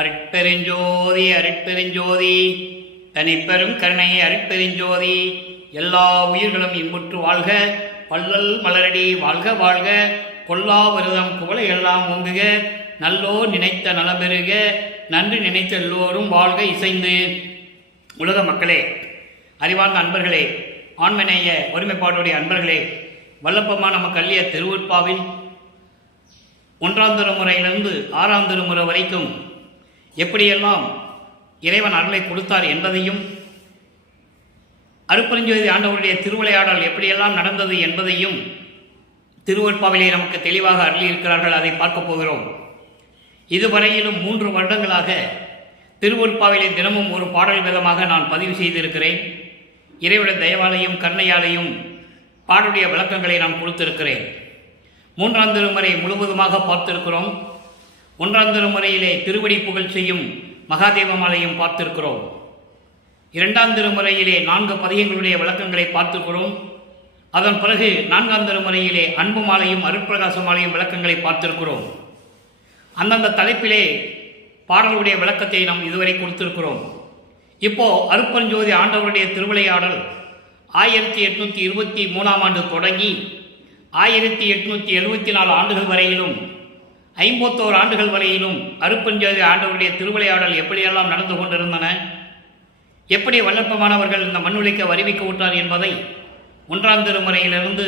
அருட்பெருஞ்சோதி அருட்பெருஞ்சோதி தனிப்பெரும் கருணை அருட்பெருஞ்சோதி. எல்லா உயிர்களும் இன்புற்று வாழ்க, பல்லல் மலரடி வாழ்க வாழ்க, கொல்லா விரதம் குவளை எல்லாம் ஓங்குக, நல்லோ நினைத்த நலம்பெறுக, நன்றி நினைத்த எல்லோரும் வாழ்க இசைந்து. உலக மக்களே, அறிவார்ந்த அன்பர்களே, ஆண்மநேய ஒருமைப்பாடுடைய அன்பர்களே, வல்லப்பமா நமக்கு அள்ளிய திருவுற்பாவின் 1ஆம் திருமுறையிலிருந்து 6ஆம் திருமுறை வரைக்கும் எப்படியெல்லாம் இறைவன் அருளை கொடுத்தார் என்பதையும், அருட்பெருஞ்சோதி ஆண்டவருடைய திருவிளையாடல் எப்படியெல்லாம் நடந்தது என்பதையும் திருவருட்பாவிலே நமக்கு தெளிவாக அருளியிருக்கிறார்கள். அதை பார்க்க போகிறோம். இதுவரையிலும் 3 வருடங்களாக திருவருட்பாவிலே தினமும் ஒரு பாடல் விதமாக நான் பதிவு செய்திருக்கிறேன். இறைவனுடைய தயவாலையும் கருணையாலையும் பாடலுடைய விளக்கங்களை நான் கொடுத்திருக்கிறேன். 3ஆம் திருமுறை முழுவதுமாக பார்த்திருக்கிறோம். 1ஆம் திருமுறையிலே திருவடி புகழ் செய்யும் மகாதேவமாலையும் பார்த்திருக்கிறோம். 2ஆம் திருமுறையிலே 4 பதிகங்களுடைய விளக்கங்களை பார்த்திருக்கிறோம். அதன் பிறகு 4ஆம் திருமுறையிலே அன்பு மாலையும் அருட்பிரகாச மாலையும் விளக்கங்களை பார்த்திருக்கிறோம். அந்தந்த தலைப்பிலே பாடலுடைய விளக்கத்தை நாம் இதுவரை கொடுத்திருக்கிறோம். இப்போ அருட்பெருஞ்சோதி ஆண்டவருடைய திருவிளையாடல் 1823ஆம் ஆண்டு தொடங்கி 1874 ஆண்டுகள் வரையிலும் 51 ஆண்டுகள் வரையிலும் அருட்பெருஞ்சோதி ஆண்டவருடைய திருவிளையாடல் எப்படியெல்லாம் நடந்து கொண்டிருந்தன, எப்படி வல்லற்பமானவர்கள் இந்த மண்ணுலைக்கு வருவிக்க விட்டார் என்பதை 1ஆம் திருமுறையிலிருந்து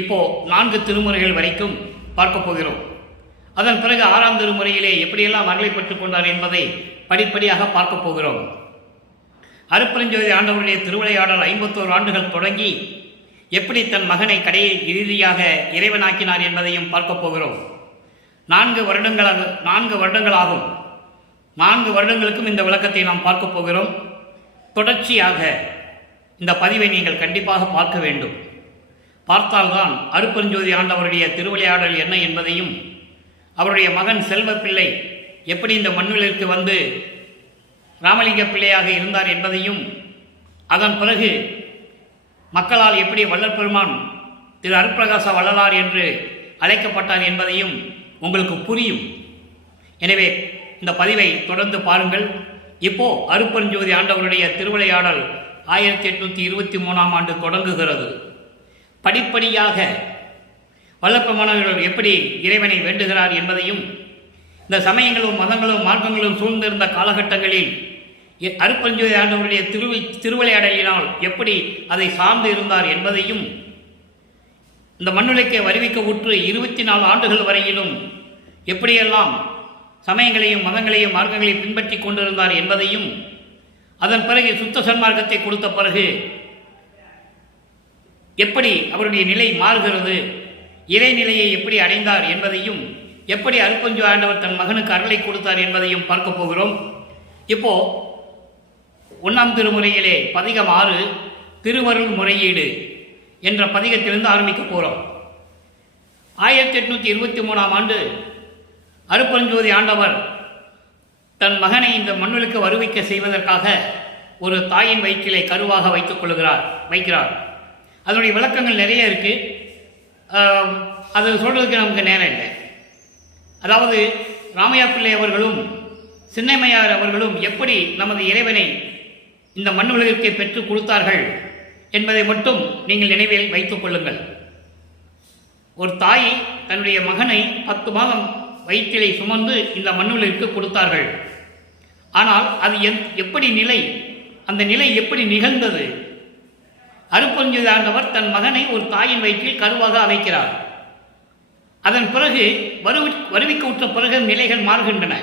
இப்போ 4 திருமுறைகள் வரைக்கும் பார்க்க போகிறோம். அதன் பிறகு 6ஆம் திருமுறையிலே எப்படியெல்லாம் அருளை பெற்றுக் கொண்டார் என்பதை படிப்படியாக பார்க்க போகிறோம். அருட்பெருஞ்சோதி ஆண்டவருடைய திருவிளையாடல் 51 ஆண்டுகள் தொடங்கி எப்படி தன் மகனை கடையில் இறுதியாக இறைவனாக்கினார் என்பதையும் பார்க்க போகிறோம். 4 வருடங்களாகும். 4 வருடங்களுக்கும் இந்த விளக்கத்தை நாம் பார்க்க போகிறோம். தொடர்ச்சியாக இந்த பதிவை நீங்கள் கண்டிப்பாக பார்க்க வேண்டும். பார்த்தால்தான் அருட்பெருஞ்சோதி ஆண்டவருடைய திருவிளையாடல் என்ன என்பதையும், அவருடைய மகன் செல்வப்பிள்ளை எப்படி இந்த மண்ணிற்கு வந்து ராமலிங்க பிள்ளையாக இருந்தார் என்பதையும், அதன் பிறகு மக்களால் எப்படி வள்ளற்பெருமான் திரு அருட்பிரகாச வள்ளலார் என்று அழைக்கப்பட்டார் என்பதையும் உங்களுக்கு புரியும். எனவே இந்த பதிவை தொடர்ந்து பாருங்கள். இப்போ அருட்பெருஞ்சோதி ஆண்டவருடைய திருவிளையாடல் 1823ஆம் ஆண்டு தொடங்குகிறது. படிப்படியாக வல்லற்பெருமானவர்கள் எப்படி இறைவனை வேண்டுகிறார் என்பதையும், இந்த சமயங்களும் மதங்களும் மார்க்கங்களும் சூழ்ந்திருந்த காலகட்டங்களில் அருட்பெருஞ்சோதி ஆண்டவருடைய திருவிளையாடலினால் எப்படி அதை சார்ந்து இருந்தார் என்பதையும், இந்த மண்ணுலைக்கு வருவிக்க உற்று 24 ஆண்டுகள் வரையிலும் எப்படியெல்லாம் சமயங்களையும் மதங்களையும் மார்க்கங்களையும் பின்பற்றி கொண்டிருந்தார் என்பதையும், அதன் பிறகு சுத்த சன்மார்க்கத்தை கொடுத்த பிறகு எப்படி அவருடைய நிலை மாறுகிறது, இறைநிலையை எப்படி அடைந்தார் என்பதையும், எப்படி அருட்பெருஞ்சோதி ஆண்டவர் தன் மகனுக்கு அருளை கொடுத்தார் என்பதையும் பார்க்க போகிறோம். இப்போ 1ஆம் திருமுறையிலே பதிகம் 6 திருவருள் முறையீடு என்ற பதிகத்திலிருந்து ஆரம்பிக்க போகிறோம். 1823ஆம் ஆண்டு அருட்பெருஞ்சோதி ஆண்டவர் தன் மகனை இந்த மண்ணுக்கு வருவிக்க செய்வதற்காக ஒரு தாயின் வயிற்றிலே கருவாக வைக்கிறார். அதனுடைய விளக்கங்கள் நிறைய இருக்கு. அது சொல்றதுக்கு நமக்கு நேரம் இல்லை. அதாவது ராமையா பிள்ளை அவர்களும் சின்னம்மையார் அவர்களும் எப்படி நமது இறைவனை இந்த மண்ணுலகிற்கு பெற்றுக் கொடுத்தார்கள் என்பதை மட்டும் நீங்கள் நினைவில் வைத்துக் கொள்ளுங்கள். ஒரு தாய் தன்னுடைய மகனை 10 மாதம் வயிற்றிலே சுமந்து இந்த மண்ணுலகிற்கு கொடுத்தார்கள். ஆனால் அது எப்படி நிலை, அந்த நிலை எப்படி நிகழ்ந்தது? அருட்பெருஞ்சோதி ஆண்டவர் தன் மகனை ஒரு தாயின் வயிற்றில் கருவாக அமைக்கிறார். அதன் பிறகு வருவிக்க உற்ற பிறகு நிலைகள் மாறுகின்றன.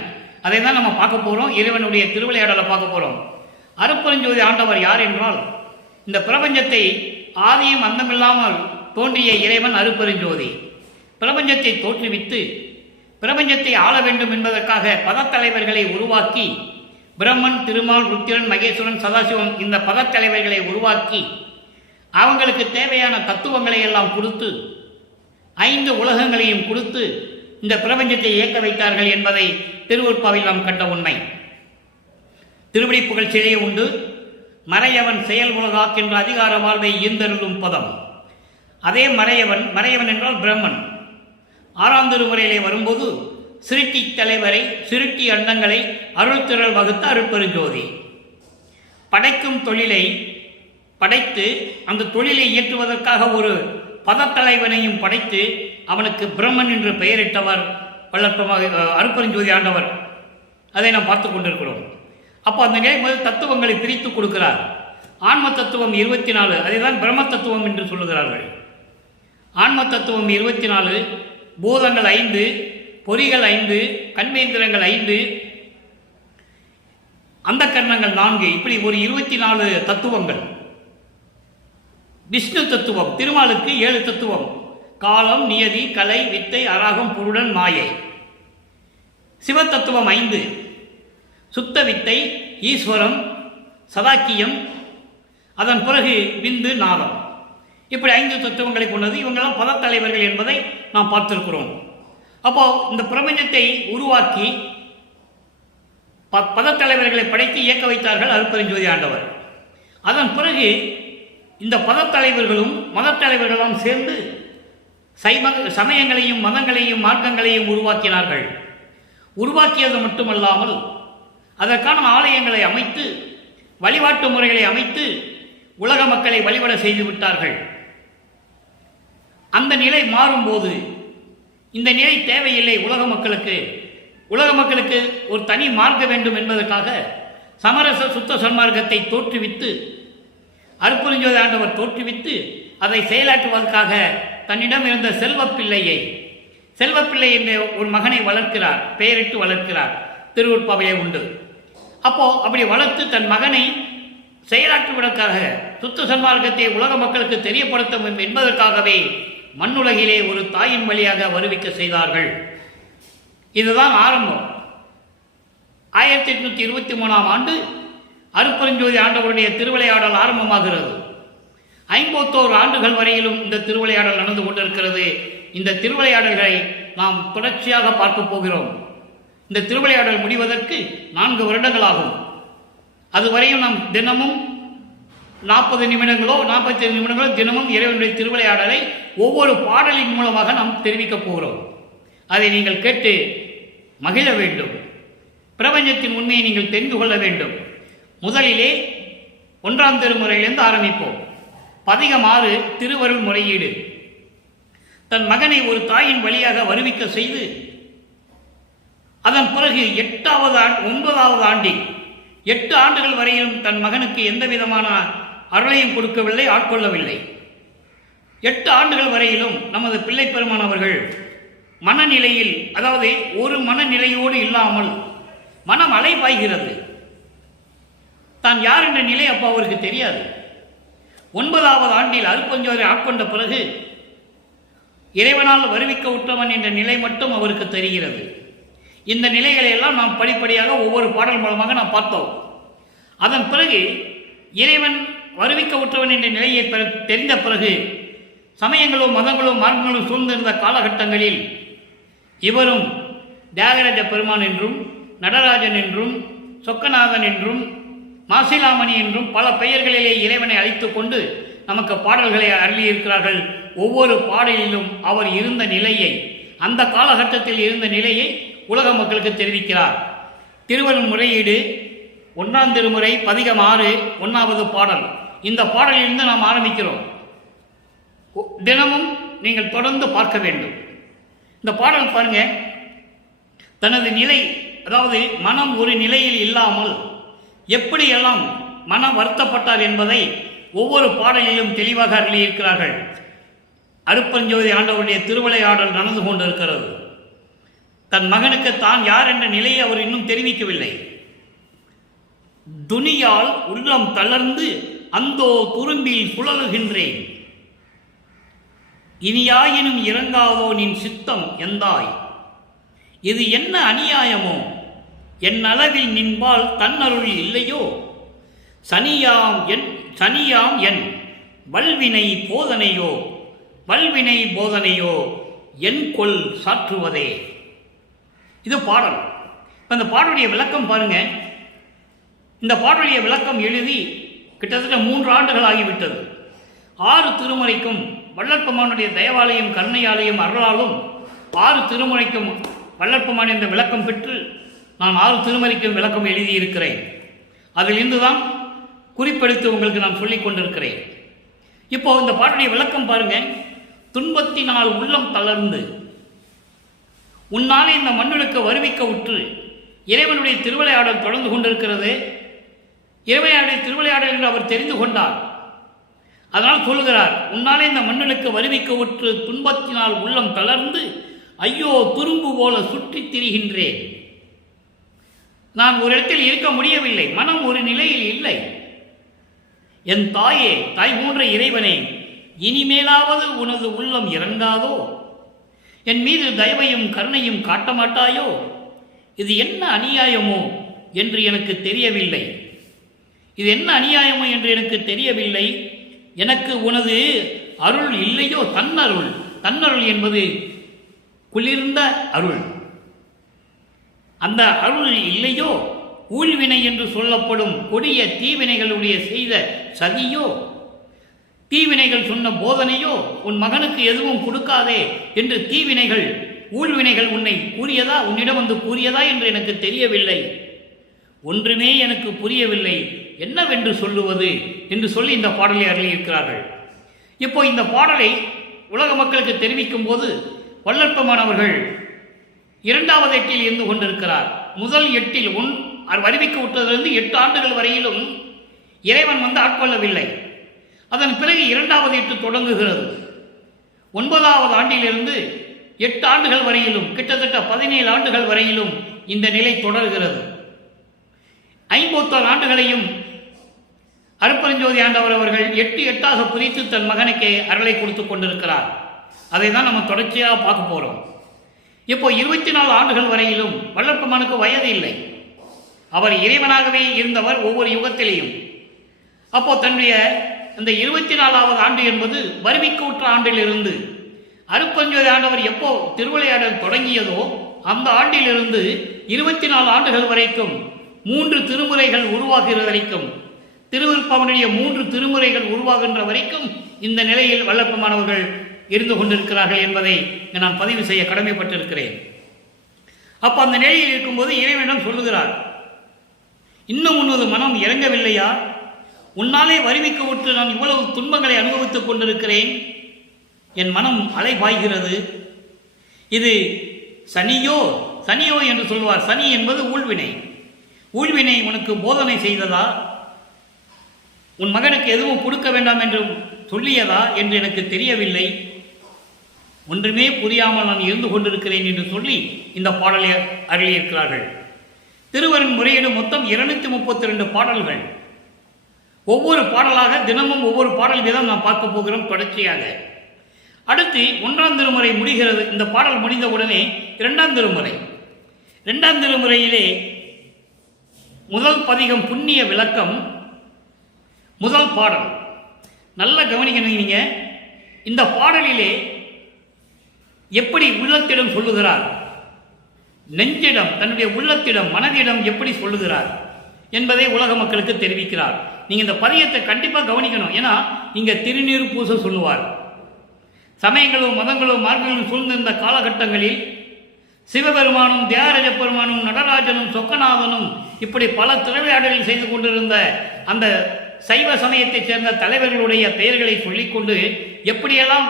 அதை தான் நம்ம பார்க்க போகிறோம். இறைவனுடைய திருவிளையாடலை பார்க்க போகிறோம். அருட்பெருஞ்சோதி ஆண்டவர் யார் என்றால், இந்த பிரபஞ்சத்தை ஆதியும் அந்தமில்லாமல் தோன்றிய இறைவன் அருட்பெருஞ்சோதி. பிரபஞ்சத்தை தோற்றுவித்து பிரபஞ்சத்தை ஆள வேண்டும் என்பதற்காக பதத்தலைவர்களை உருவாக்கி, பிரம்மன், திருமால், ருத்திரன், மகேஸ்வரன், சதாசிவம் இந்த பதத்தலைவர்களை உருவாக்கி அவங்களுக்கு தேவையான தத்துவங்களை எல்லாம் கொடுத்து 5 உலகங்களையும் கொடுத்து இந்த பிரபஞ்சத்தை இயக்க வைத்தார்கள் என்பதை திருவருட்பாவில் நாம் கண்ட உண்மை. திருவடி புகழ் செய்ய உண்டு மறையவன் செயல் உலகாக்கின்ற அதிகார வாழ்வை ஈந்தருளும் பதம். அதே மறையவன் என்றால் பிரம்மன். 6ஆம் திருமுறையிலே வரும்போது சிருட்டி தலைவரை சிருட்டி அண்டங்களை அருள் திரள் வகுத்த அருட்பெருஞ்சோதி. படைக்கும் தொழிலை படைத்து அந்த தொழிலை இயற்றுவதற்காக ஒரு பதத்தலைவனையும் படைத்து அவனுக்கு பிரம்மன் என்று பெயரிட்டவர் அருட்பெருஞ்சோதி ஆண்டவர். அதை நாம் பார்த்து கொண்டிருக்கிறோம். அப்போ அந்த நிலை முதல் தத்துவங்களை பிரித்து கொடுக்கிறார். ஆன்ம தத்துவம் 24, அதைதான் பிரம்ம தத்துவம் என்று சொல்லுகிறார்கள். ஆன்ம தத்துவம் 24, பூதங்கள் 5, பொறிகள் 5, கண்மேந்திரங்கள் 5, அந்த கர்ணங்கள் 4, இப்படி ஒரு 24 தத்துவங்கள். விஷ்ணு தத்துவம், திருமாலுக்கு 7 தத்துவம்: காலம், நியதி, கலை, வித்தை, அராகம், புருடன், மாயை. சிவத்தத்துவம் 5: சுத்த வித்தை, ஈஸ்வரம், சதாக்கியம், அதன் பிறகு விந்து, நாதம். இப்படி 5 தத்துவங்களை கொண்டது. இவங்கெல்லாம் பதத்தலைவர்கள் என்பதை நாம் பார்த்திருக்கிறோம். அப்போ இந்த பிரபஞ்சத்தை உருவாக்கி பதத்தலைவர்களை படைத்து இயக்க வைத்தார்கள் அருட்பெருஞ்சோதி ஆண்டவர். அதன் பிறகு இந்த பதத்தலைவர்களும் மதத்தலைவர்களும் சேர்ந்து சமயங்களையும் மதங்களையும் மார்க்கங்களையும் உருவாக்கினார்கள். உருவாக்கியது மட்டுமல்லாமல் அதற்கான ஆலயங்களை அமைத்து வழிபாட்டு முறைகளை அமைத்து உலக மக்களை வழிபட செய்து விட்டார்கள். அந்த நிலை மாறும்போது இந்த நிலை தேவையில்லை, உலக மக்களுக்கு ஒரு தனி மார்க்க வேண்டும் என்பதற்காக சமரச சுத்த சன்மார்க்கத்தை தோற்றுவித்து அருட்பெருஞ்சோதி ஆண்டவர் தோற்றுவித்து அதை செயலாற்றுவதற்காக தன்னிடம் இருந்த செல்வப்பிள்ளை என்ற ஒரு மகனை வளர்க்கிறார், பெயரிட்டு வளர்க்கிறார். திருவுட்பாவையே உண்டு. அப்படி வளர்த்து தன் மகனை செயலாற்றுவதற்காக சுத்த சன்மார்க்கத்தை உலக மக்களுக்கு தெரியப்படுத்த என்பதற்காகவே மண்ணுலகிலே ஒரு தாயின் வழியாக வருவிக்க செய்தார்கள். இதுதான் ஆரம்பம். 1823ஆம் ஆண்டு அருட்பெருஞ்சோதி ஆண்டவருடைய திருவிளையாடல் ஆரம்பமாகிறது. 51 ஆண்டுகள் வரையிலும் இந்த திருவிளையாடல் நடந்து கொண்டிருக்கிறது. இந்த திருவிளையாடல்களை நாம் தொடர்ச்சியாக பார்க்க போகிறோம். இந்த திருவிளையாடல் முடிவதற்கு 4 வருடங்கள் ஆகும். அதுவரையும் நாம் தினமும் 40 நிமிடங்களோ 45 நிமிடங்களோ தினமும் இறைவனுடைய திருவிளையாடலை ஒவ்வொரு பாடலின் மூலமாக நாம் தெரிவிக்கப் போகிறோம். அதை நீங்கள் கேட்டு மகிழ வேண்டும். பிரபஞ்சத்தின் உண்மையை நீங்கள் தெரிந்து கொள்ள வேண்டும். முதலிலே 1ஆம் திருமுறையிலிருந்து ஆரம்பிப்போம். பதிகம் 6, திருவருள் முறையீடு. தன் மகனை ஒரு தாயின் வழியாக வருவிக்க செய்து அதன் பிறகு 9வது ஆண்டில் 8 ஆண்டுகள் வரையிலும் தன் மகனுக்கு எந்த விதமான அருளையும் கொடுக்கவில்லை, ஆட்கொள்ளவில்லை. 8 ஆண்டுகள் வரையிலும் நமது பிள்ளை பெருமான் அவர்கள் மனநிலையில், அதாவது ஒரு மனநிலையோடு இல்லாமல் மனம் அலைபாய்கிறது. தான் யார் என்ற நிலை அப்போ அவருக்கு தெரியாது. 9வது ஆண்டில் அருட்பெருஞ்சோதி ஆட்கொண்ட பிறகு இறைவனால் வருவிக்க உற்றவன் என்ற நிலை மட்டும் அவருக்கு தெரிகிறது. இந்த நிலைகளை எல்லாம் நாம் படிப்படியாக ஒவ்வொரு பாடல் மூலமாக நாம் பார்த்தோம். அதன் பிறகு இறைவன் வருவிக்க உற்றவன் என்ற நிலையை தெரிந்த பிறகு சமயங்களும் மதங்களும் மார்க்கங்களும் சூழ்ந்திருந்த காலகட்டங்களில் இவரும் தியாகராஜ பெருமான் என்றும் நடராஜன் என்றும் சொக்கநாதன் என்றும் மாசிலாமணி என்றும் பல பெயர்களிலே இறைவனை அழைத்து கொண்டு நமக்கு பாடல்களை அருளியிருக்கிறார்கள். ஒவ்வொரு பாடலிலும் அவர் இருந்த நிலையை, அந்த காலகட்டத்தில் இருந்த நிலையை உலக மக்களுக்கு தெரிவிக்கிறார். திருவருள் முறையீடு 1ஆம் திருமுறை பதிகம் 6, 1வது பாடல். இந்த பாடலிலிருந்து நாம் ஆரம்பிக்கிறோம். தினமும் நீங்கள் தொடர்ந்து பார்க்க வேண்டும். இந்த பாடல் பாருங்க, தனது நிலை, அதாவது மனம் ஒரு நிலையில் இல்லாமல் எப்படியெல்லாம் மனம் வருத்தப்பட்டார் என்பதை ஒவ்வொரு பாடலிலும் தெளிவாக அருளியிருக்கிறார்கள். அருட்பெருஞ்சோதி ஆண்டவருடைய திருவிளையாடல் நடந்து கொண்டிருக்கிறது. தன் மகனுக்கு தான் யார் என்ற நிலையை அவர் இன்னும் தெரிவிக்கவில்லை. துணியால் உள்ளம் தளர்ந்து அந்தோ துரும்பில் சுழலுகின்றேன், இனியாயினும் இறங்காதோ நின் சித்தம் எந்தாய், இது என்ன அநியாயமோ, என் அளவில் நின்பால் தன்னருள் இல்லையோ, சனியாம் என் வல்வினை போதனையோ என் கொல் சாற்றுவதே. இது பாடல். அந்த பாடலுடைய விளக்கம் பாருங்க. இந்த பாடலுடைய விளக்கம் எழுதி கிட்டத்தட்ட 3 ஆண்டுகள் ஆகிவிட்டது. 6 திருமுறைக்கும் வள்ளற்பெருமானுடைய தயவாலயம் கருணையாலயம் அருளாலும் 6 திருமுறைக்கும் வள்ளற்பெருமான் என்ற விளக்கம் பெற்று நான் 6 திருமறைக்கும் விளக்கம் எழுதியிருக்கிறேன். அதிலிருந்து தான் குறிப்பெடுத்து உங்களுக்கு நான் சொல்லிக் கொண்டிருக்கிறேன். இப்போ இந்த பாட்டுடைய விளக்கம் பாருங்க. துன்பத்தினால் உள்ளம் தளர்ந்து உன்னாலே இந்த மண்ணுக்கு வருவிக்க உற்று இறைவனுடைய திருவிளையாடல் தொடர்ந்து கொண்டிருக்கிறது. இறைவனுடைய திருவிளையாடல் என்று அவர் தெரிந்து கொண்டார். அதனால் சொல்லுகிறார், உன்னாலே இந்த மண்ணுக்கு வருவிக்க உற்று துன்பத்தினால் உள்ளம் தளர்ந்து ஐயோ துரும்பு போல சுற்றித் திரிகின்றேன். நான் ஒரு இடத்தில் இருக்க முடியவில்லை. மனம் ஒரு நிலையில் இல்லை. என் தாயே, தாய் போன்ற இறைவனே, இனிமேலாவது உனது உள்ளம் இறங்காதோ? என் மீது தயவையும் கருணையும் காட்ட மாட்டாயோ? இது என்ன அநியாயமோ என்று எனக்கு தெரியவில்லை. இது என்ன அநியாயமோ என்று எனக்கு தெரியவில்லை. எனக்கு உனது அருள் இல்லையோ? தன்னருள். தன்னருள் என்பது குளிர்ந்த அருள். அந்த அருள் இல்லையோ? ஊழ்வினை என்று சொல்லப்படும் கொடிய தீவினைகளுடைய செய்த சதியோ? தீவினைகள் சொன்ன போதனையோ? உன் மகனுக்கு எதுவும் கொடுக்காதே என்று தீவினைகள் ஊழ்வினைகள் உன்னை கூறியதா, உன்னிடம் வந்து கூறியதா என்று எனக்கு தெரியவில்லை. ஒன்றுமே எனக்கு புரியவில்லை. என்னவென்று சொல்லுவது என்று சொல்லி இந்த பாடலை அருளியிருக்கிறார்கள். இப்போ இந்த பாடலை உலக மக்களுக்கு தெரிவிக்கும் போது வள்ளற்பெருமான் அவர்கள் 2வது எட்டில் இருந்து கொண்டிருக்கிறார். முதல் எட்டில் அறிவிக்க விட்டதிலிருந்து 8 ஆண்டுகள் வரையிலும் இறைவன் வந்து ஆட்கொள்ளவில்லை. அதன் பிறகு 2வது எட்டு தொடங்குகிறது. 9வது ஆண்டிலிருந்து 8 ஆண்டுகள் வரையிலும், கிட்டத்தட்ட 17 ஆண்டுகள் வரையிலும் இந்த நிலை தொடர்கிறது. 51 ஆண்டுகளையும் அருட்பெருஞ்சோதி ஆண்டவர் அவர்கள் 8 பிரித்து தன் மகனுக்கு அருளை கொடுத்து கொண்டிருக்கிறார். அதை தான் நம்ம தொடர்ச்சியாக பார்க்க போகிறோம். இப்போ 24 ஆண்டுகள் வரையிலும் வள்ளற்பெருமானுக்கு வயது இல்லை. அவர் இறைவனாகவே இருந்தவர் ஒவ்வொரு யுகத்திலேயும். அப்போ தன்னுடைய இந்த 24வது ஆண்டு என்பது வருவிக்கூற்ற ஆண்டிலிருந்து அருட்பெருஞ்சோதி ஆண்டவர் எப்போ திருவிளையாடல் தொடங்கியதோ அந்த ஆண்டிலிருந்து 24 ஆண்டுகள் வரைக்கும் 3 திருமுறைகள் உருவாகிற வரைக்கும், திருவிருப்பவனுடைய 3 திருமுறைகள் உருவாகின்ற வரைக்கும் இந்த நிலையில் வள்ளற்பெருமானவர்கள் இருந்து கொண்டிருக்கிறார்கள் என்பதை நான் பதிவு செய்ய கடமைப்பட்டிருக்கிறேன். அப்போ அந்த நிலையில் இருக்கும்போது இறைவனிடம் சொல்லுகிறார், இன்னும் உனது மனம் இறங்கவில்லையா? உன்னாலே வருவிக்க விட்டு நான் இவ்வளவு துன்பங்களை அனுபவித்துக் கொண்டிருக்கிறேன். என் மனம் அலைபாய்கிறது. இது சனியோ என்று சொல்வார். சனி என்பது ஊழ்வினை. ஊழ்வினை உனக்கு போதனை செய்ததா? உன் மகனுக்கு எதுவும் கொடுக்க வேண்டாம் என்று சொல்லியதா என்று எனக்கு தெரியவில்லை. ஒன்றுமே புரியாமல் நான் இருந்து கொண்டிருக்கிறேன் என்று சொல்லி இந்த பாடலை அருளியிருக்கிறார்கள். திருவருண் முறையீடு மொத்தம் 232 பாடல்கள். ஒவ்வொரு பாடலாக தினமும் ஒவ்வொரு பாடல் வீதம் நாம் பார்க்க போகிறோம் தொடர்ச்சியாக. அடுத்து 1ஆம் திருமுறை முடிகிறது. இந்த பாடல் முடிந்தவுடனே 2ஆம் திருமுறை. 2ஆம் திருமுறையிலே முதல் பதிகம் புண்ணிய விளக்கம், முதல் பாடல். நல்ல கவனிக்கணும் நீங்க. இந்த பாடலிலே எப்படி உள்ளத்திடம் சொல்லுகிறார், நெஞ்சிடம், தன்னுடைய உள்ளத்திடம், மனதிடம் எப்படி சொல்லுகிறார் என்பதை உலக மக்களுக்கு தெரிவிக்கிறார். நீங்க இந்த பதியத்தை கண்டிப்பாக கவனிக்கணும். ஏன்னா இங்க திருநீர் பூச சொல்லுவார். சமயங்களும் மதங்களும் மார்க்கங்களும் சூழ்ந்திருந்த காலகட்டங்களில் சிவபெருமானும் தியாகராஜ பெருமானும் நடராஜனும் சொக்கநாதனும் இப்படி பல திருவிளையாடல்கள் செய்து கொண்டிருந்த அந்த சைவ சமயத்தைச் சேர்ந்த தலைவர்களுடைய பெயர்களை சொல்லிக்கொண்டு எப்படியெல்லாம்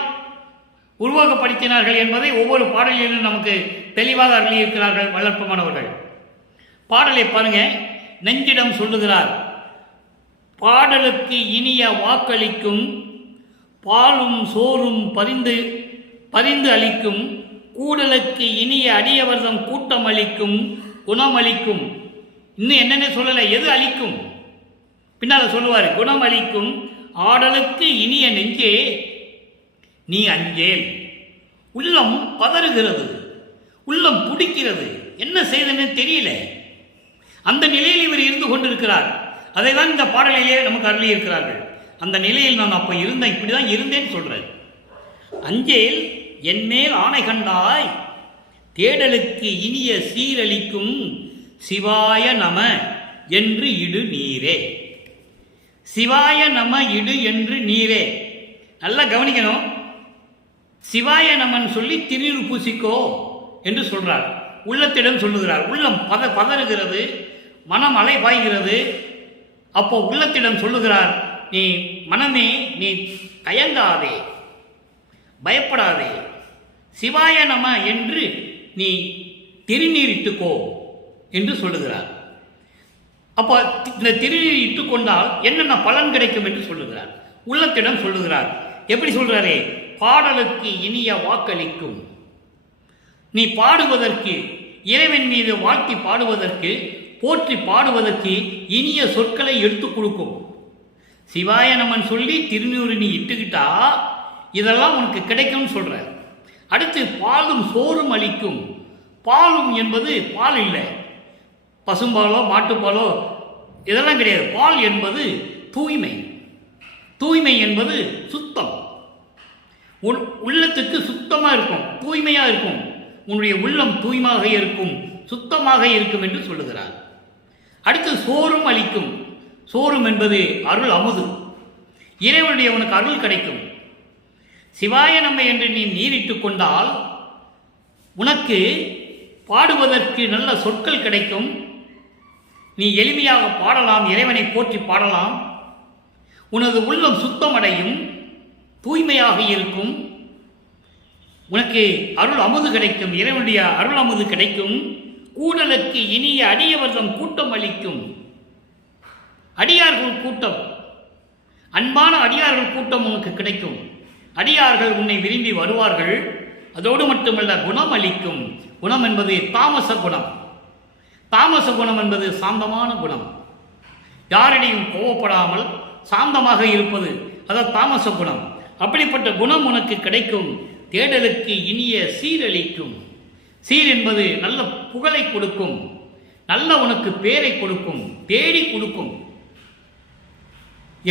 உருவகப்படுத்தினார்கள் என்பதை ஒவ்வொரு பாடலிலும் நமக்கு தெளிவாக அருளியிருக்கிறார்கள் வள்ளற்பெருமானவர்கள். பாடலை பாருங்க. நெஞ்சிடம் சொல்லுகிறார், பாடலுக்கு இனிய வாக்களிக்கும், பாலும் சோறும் பரிந்து அளிக்கும், கூடலுக்கு இனிய அடியவர்தம் கூட்டம் அளிக்கும், குணமளிக்கும். இன்னும் என்னென்ன சொல்லலை, எது அளிக்கும் பின்னால சொல்லுவார். குணம் அளிக்கும் ஆடலுக்கு இனிய நெஞ்சே நீ அஞ்சேல். உள்ளம் பதறுகிறது, உள்ளம் துடிக்கிறது, என்ன செய்தன்னு தெரியல. அந்த நிலையில் இவர் இருந்து கொண்டிருக்கிறார். அதை தான் இந்த பாடலிலே நமக்கு அருளியிருக்கிறார்கள். அந்த நிலையில் நான் அப்போ இருந்தேன், இப்படிதான் இருந்தேன்னு சொல்றேன். அஞ்சேல் என்மேல் ஆணை கண்டாய், தேடலுக்கு இனிய சீரளிக்கும் சிவாய நம என்று இடு நீரே. சிவாய நம இடு என்று நீரே. நல்லா கவனிக்கணும். சிவாய நமன் சொல்லி திருநீர் பூசிக்கோ என்று சொல்றார். உள்ளத்திடம் சொல்லுகிறார். உள்ளம் பதறுகிறது, மனம் அலை பாய்கிறது. அப்போ உள்ளத்திடம் சொல்லுகிறார், நீ மனமே நீ தயங்காதே, பயப்படாதே, சிவாய நம என்று நீ திருநீரிட்டுக்கோ என்று சொல்லுகிறார். அப்போ இந்த திருநீர் இட்டுக்கொண்டால் என்னென்ன பலன் கிடைக்கும் என்று சொல்லுகிறார். உள்ளத்திடம் சொல்லுகிறார். எப்படி சொல்றாரே, பாடலுக்கு இனிய வாக்களிக்கும். நீ பாடுவதற்கு, இறைவன் மீது வாழ்த்தி பாடுவதற்கு, போற்றி பாடுவதற்கு இனிய சொற்களை எடுத்துக் கொடுக்கும். சிவாய நமன் சொல்லி திருநூறு நீ இட்டுக்கிட்டா இதெல்லாம் உனக்கு கிடைக்கும்னு சொல்ற. அடுத்து பாலும் சோறும் அளிக்கும். பாலும் என்பது பால் இல்லை, பசும்பாலோ மாட்டுப்பாலோ இதெல்லாம் கிடையாது. பால் என்பது தூய்மை. தூய்மை என்பது சுத்தம். உள்ளத்துக்கு சுத்தமாக இருக்கும், தூய்மையாக இருக்கும். உன்னுடைய உள்ளம் தூய்மையாக இருக்கும், சுத்தமாக இருக்கும் என்று சொல்லுகிறார். அடுத்து சோறும் அளிக்கும். சோறும் என்பது அருள் அமுது. இறைவனுடைய உனக்கு அருள் கிடைக்கும். சிவாய நம்மை என்று நீ நீரிட்டு கொண்டால் உனக்கு பாடுவதற்கு நல்ல சொற்கள் கிடைக்கும். நீ எளிமையாக பாடலாம், இறைவனை போற்றி பாடலாம். உனது உள்ளம் சுத்தமடையும், தூய்மையாக இருக்கும். உனக்கு அருள் அமுது கிடைக்கும், இறைவனுடைய அருள் அமுது கிடைக்கும். கூடலுக்கு இனிய அடியவர்தம் கூட்டம் அளிக்கும். அடியார்கள் கூட்டம், அன்பான அடியார்கள் கூட்டம் உனக்கு கிடைக்கும். அடியார்கள் உன்னை விரும்பி வருவார்கள். அதோடு மட்டுமல்ல, குணம் அளிக்கும். குணம் என்பது தாமச குணம். தாமச குணம் என்பது சாந்தமான குணம். யாரிடையும் கோவப்படாமல் சாந்தமாக இருப்பது, அதாவது தாமச குணம். அப்படிப்பட்ட குணம் உனக்கு கிடைக்கும். தேடலுக்கு இனிய சீரளிக்கும். சீர் என்பது நல்ல புகழை கொடுக்கும், நல்ல உனக்கு பேரை கொடுக்கும், தேடி கொடுக்கும்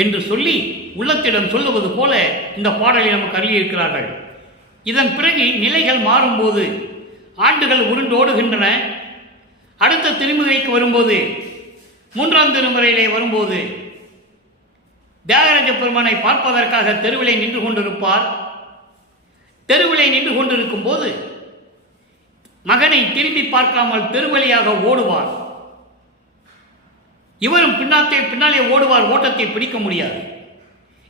என்று சொல்லி உள்ளத்திடம் சொல்லுவது போல இந்த பாடலை நமக்கு அருளியிருக்கிறார்கள். இதன் பிறகு நிலைகள் மாறும்போது, ஆண்டுகள் உருண்டோடுகின்றன. அடுத்த திருமுறைக்கு வரும்போது, மூன்றாம் திருமுறையிலே வரும்போது, தியாகராஜ பெருமானை பார்ப்பதற்காக தெருவிலே நின்று கொண்டிருப்பார். தெருவிலே நின்று கொண்டிருக்கும் போது மகனை திரும்பி பார்க்காமல் தெருவழியாக ஓடுவார். இவரும் பின்னாலே ஓடுவார், ஓட்டத்தை பிடிக்க முடியாது.